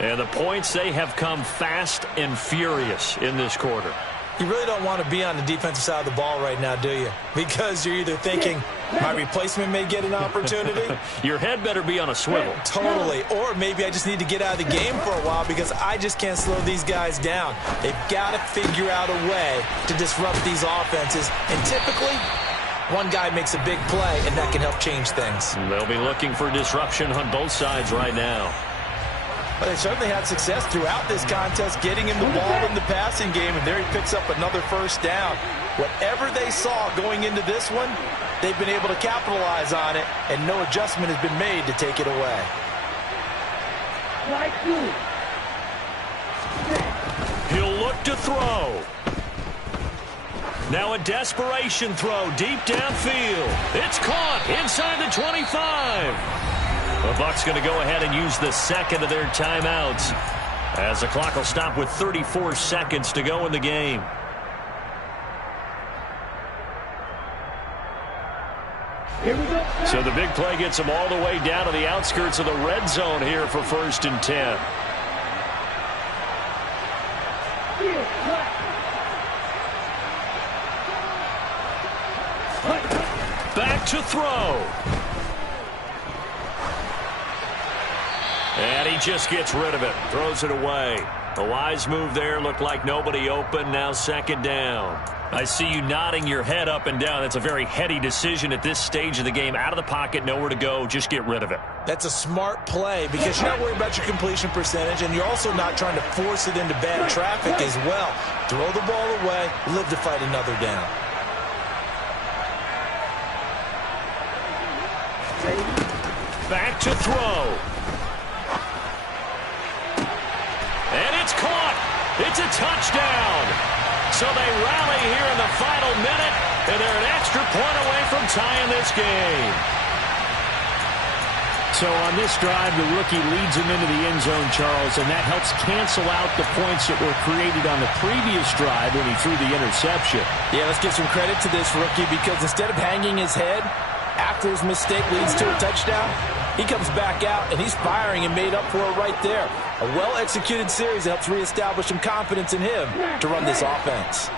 And the points, they have come fast and furious in this quarter. You really don't want to be on the defensive side of the ball right now, do you? Because you're either thinking, my replacement may get an opportunity. Your head better be on a swivel. Totally. Or maybe I just need to get out of the game for a while because I just can't slow these guys down. They've got to figure out a way to disrupt these offenses. And typically, one guy makes a big play, and that can help change things. They'll be looking for disruption on both sides right now. But they certainly had success throughout this contest, getting him the ball in the passing game, and there he picks up another first down. Whatever they saw going into this one, they've been able to capitalize on it, and no adjustment has been made to take it away. He'll look to throw. Now a desperation throw deep downfield. It's caught inside the 25. The Bucs going to go ahead and use the second of their timeouts as the clock will stop with 34 seconds to go in the game. Here we go. So the big play gets them all the way down to the outskirts of the red zone here for 1st and 10. Back to throw. And he just gets rid of it. Throws it away. A wise move there. Looked like nobody open. Now 2nd down. I see you nodding your head up and down. That's a very heady decision at this stage of the game. Out of the pocket, nowhere to go. Just get rid of it. That's a smart play because you're not worried about your completion percentage, and you're also not trying to force it into bad traffic as well. Throw the ball away. Live to fight another down. Back to throw. And it's caught. It's a touchdown. So they rally here in the final minute, and they're an extra point away from tying this game. So on this drive, the rookie leads him into the end zone, Charles, and that helps cancel out the points that were created on the previous drive when he threw the interception. Yeah, let's give some credit to this rookie because instead of hanging his head after his mistake leads to a touchdown, he comes back out, and he's firing and made up for it right there. A well-executed series that helps reestablish some confidence in him to run this offense.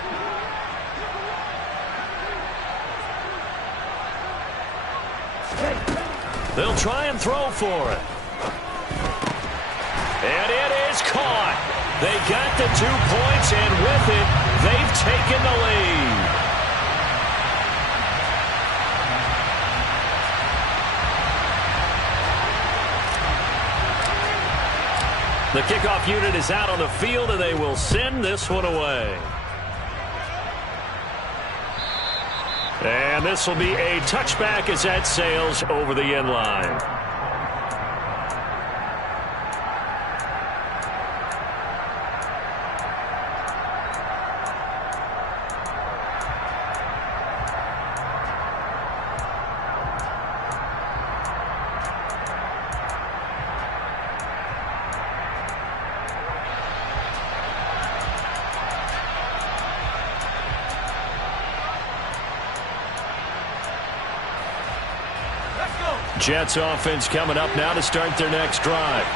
They'll try and throw for it. And it is caught. They got the 2 points, and with it, they've taken the lead. The kickoff unit is out on the field, and they will send this one away. And this will be a touchback as that sails over the end line. Jets offense coming up now to start their next drive.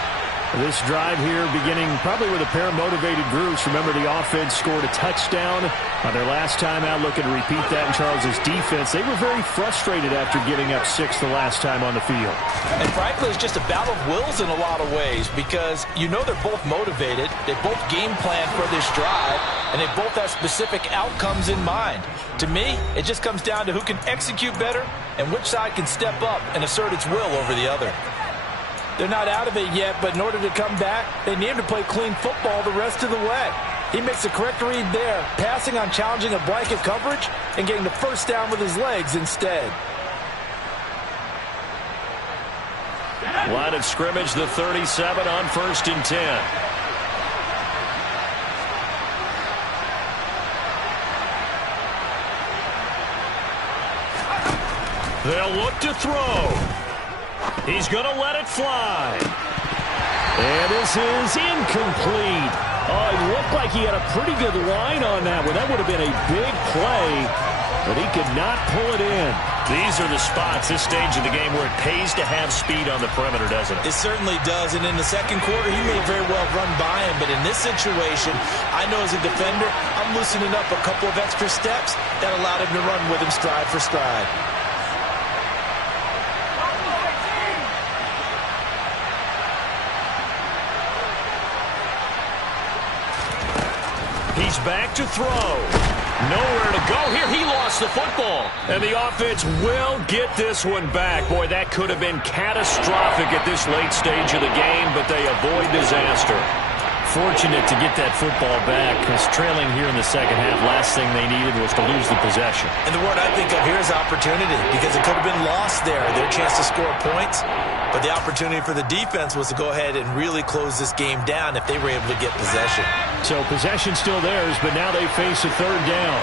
This drive here beginning probably with a pair of motivated groups. Remember, the offense scored a touchdown on their last time out, looking to repeat that in Charles' defense. They were very frustrated after giving up 6 the last time on the field. And frankly, it's just a battle of wills in a lot of ways because you know they're both motivated. They both game plan for this drive, and they both have specific outcomes in mind. To me, it just comes down to who can execute better and which side can step up and assert its will over the other. They're not out of it yet, but in order to come back, they need him to play clean football the rest of the way. He makes the correct read there, passing on challenging a blanket coverage and getting the first down with his legs instead. Line of scrimmage, the 37 on 1st and 10. They'll look to throw. He's going to let it fly. And this is incomplete. Oh, it looked like he had a pretty good line on that one. That would have been a big play, but he could not pull it in. These are the spots, this stage of the game, where it pays to have speed on the perimeter, doesn't it? It certainly does, and in the second quarter, he may very well run by him, but in this situation, I know as a defender, I'm loosening up a couple of extra steps that allowed him to run with him stride for stride. He's back to throw. Nowhere to go here. He lost the football. And the offense will get this one back. Boy, that could have been catastrophic at this late stage of the game, but they avoid disaster. Fortunate to get that football back, because trailing here in the second half, last thing they needed was to lose the possession. And the word I think of here is opportunity, because it could have been lost there, their chance to score points. But the opportunity for the defense was to go ahead and really close this game down if they were able to get possession. So possession still theirs, but now they face a third down.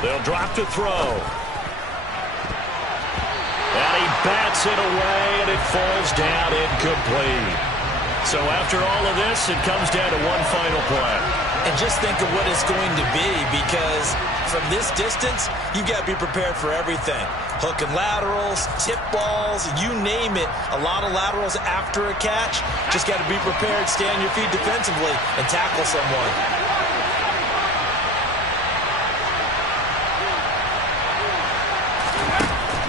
They'll drop to throw. And he bats it away, and it falls down incomplete. So after all of this, it comes down to one final play. And just think of what it's going to be, because from this distance, you've got to be prepared for everything. Hook and laterals, tip balls, you name it. A lot of laterals after a catch. Just got to be prepared, stay on your feet defensively, and tackle someone.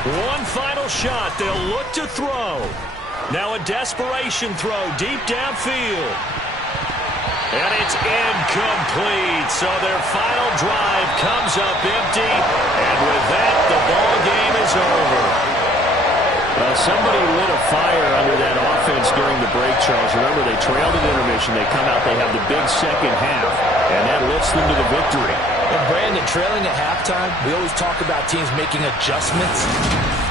One final shot. They'll look to throw. Now a desperation throw deep downfield. And it's incomplete. So their final drive comes up empty. And with that, the ball game is over. Somebody lit a fire under that offense during the break, Charles. Remember, they trailed at intermission. They come out, they have the big second half. And that lifts them to the victory. And Brandon, trailing at halftime, we always talk about teams making adjustments.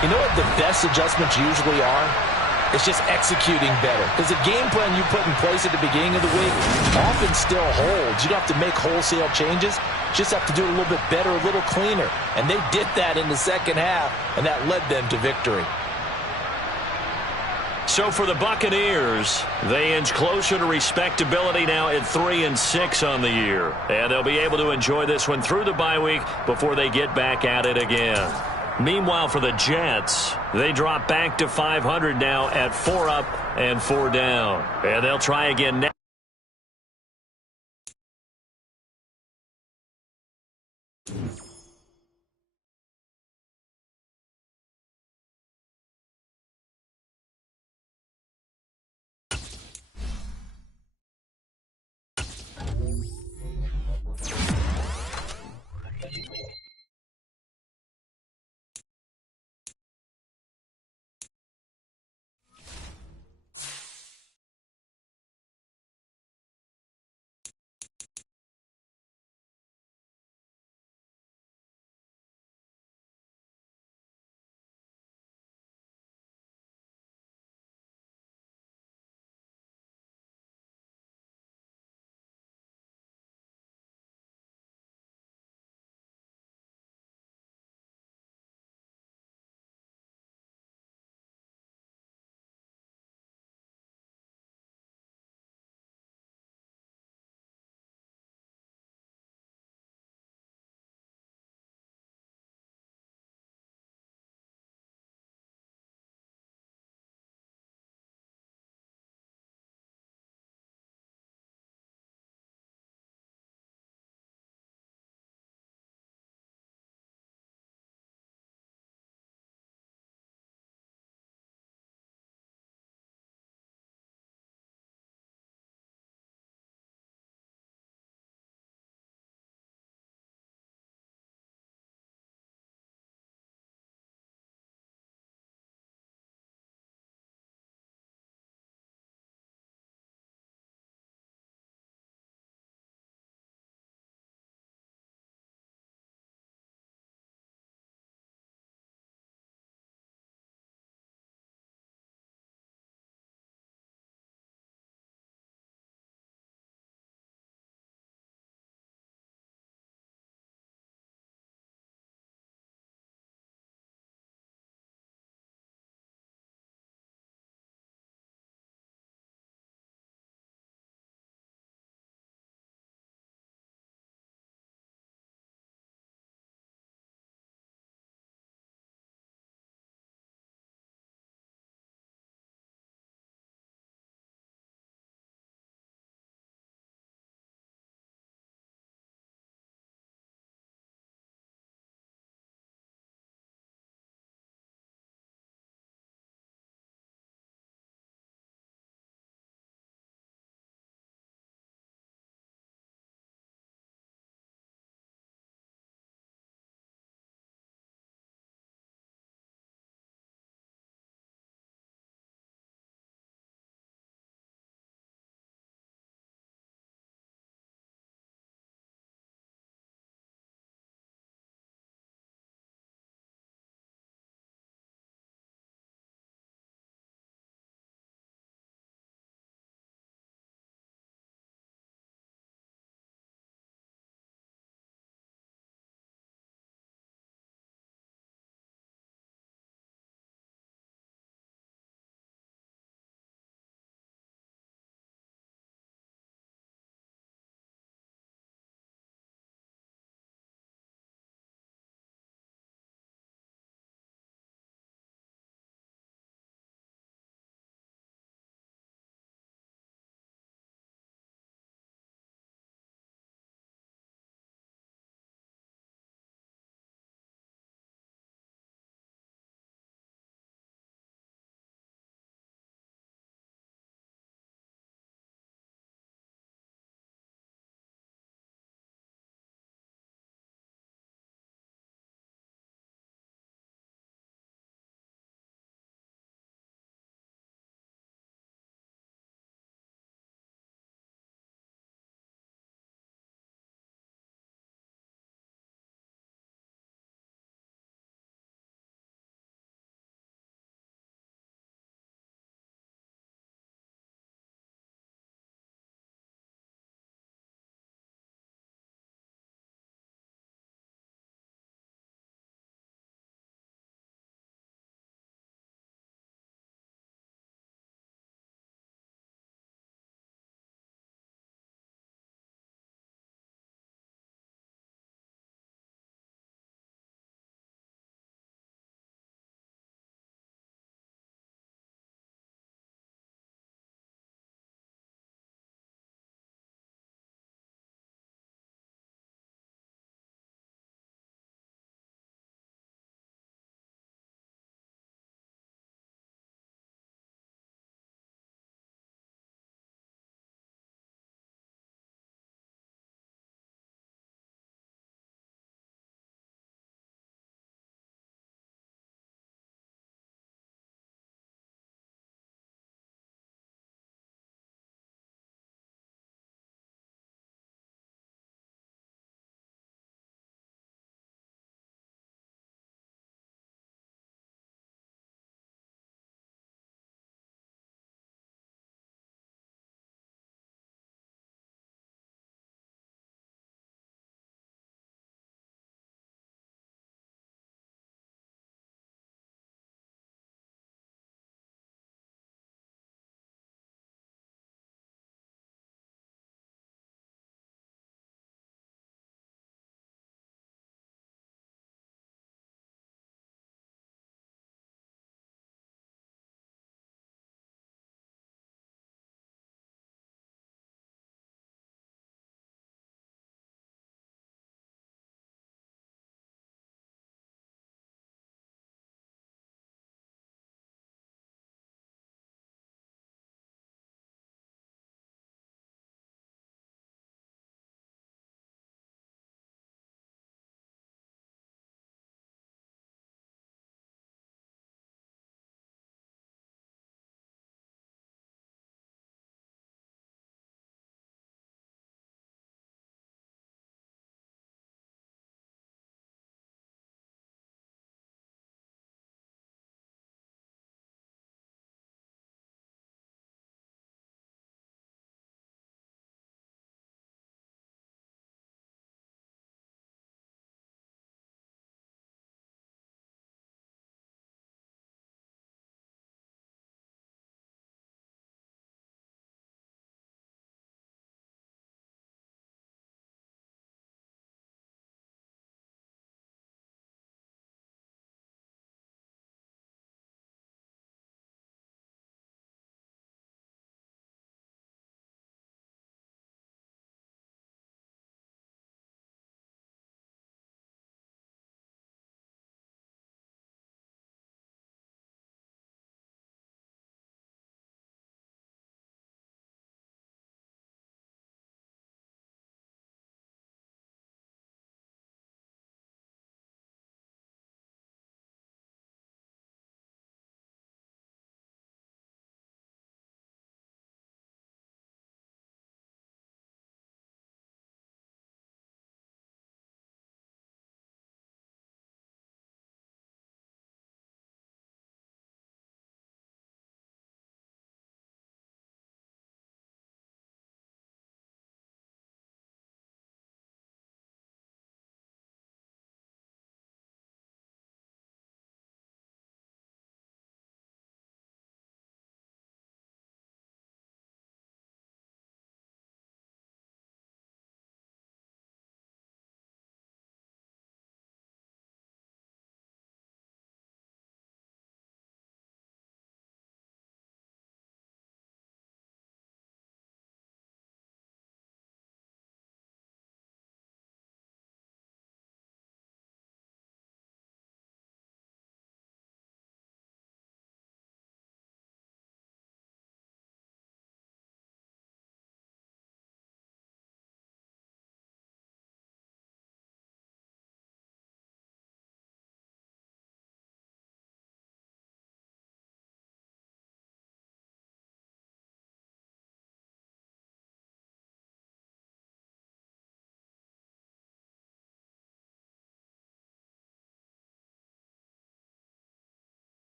You know what the best adjustments usually are? It's just executing better. Because the game plan you put in place at the beginning of the week often still holds. You don't have to make wholesale changes. You just have to do it a little bit better, a little cleaner. And they did that in the second half, and that led them to victory. So for the Buccaneers, they inch closer to respectability now at 3-6 on the year. And they'll be able to enjoy this one through the bye week before they get back at it again. Meanwhile, for the Jets, they drop back to 500 now at 4 up and 4 down. And they'll try again next.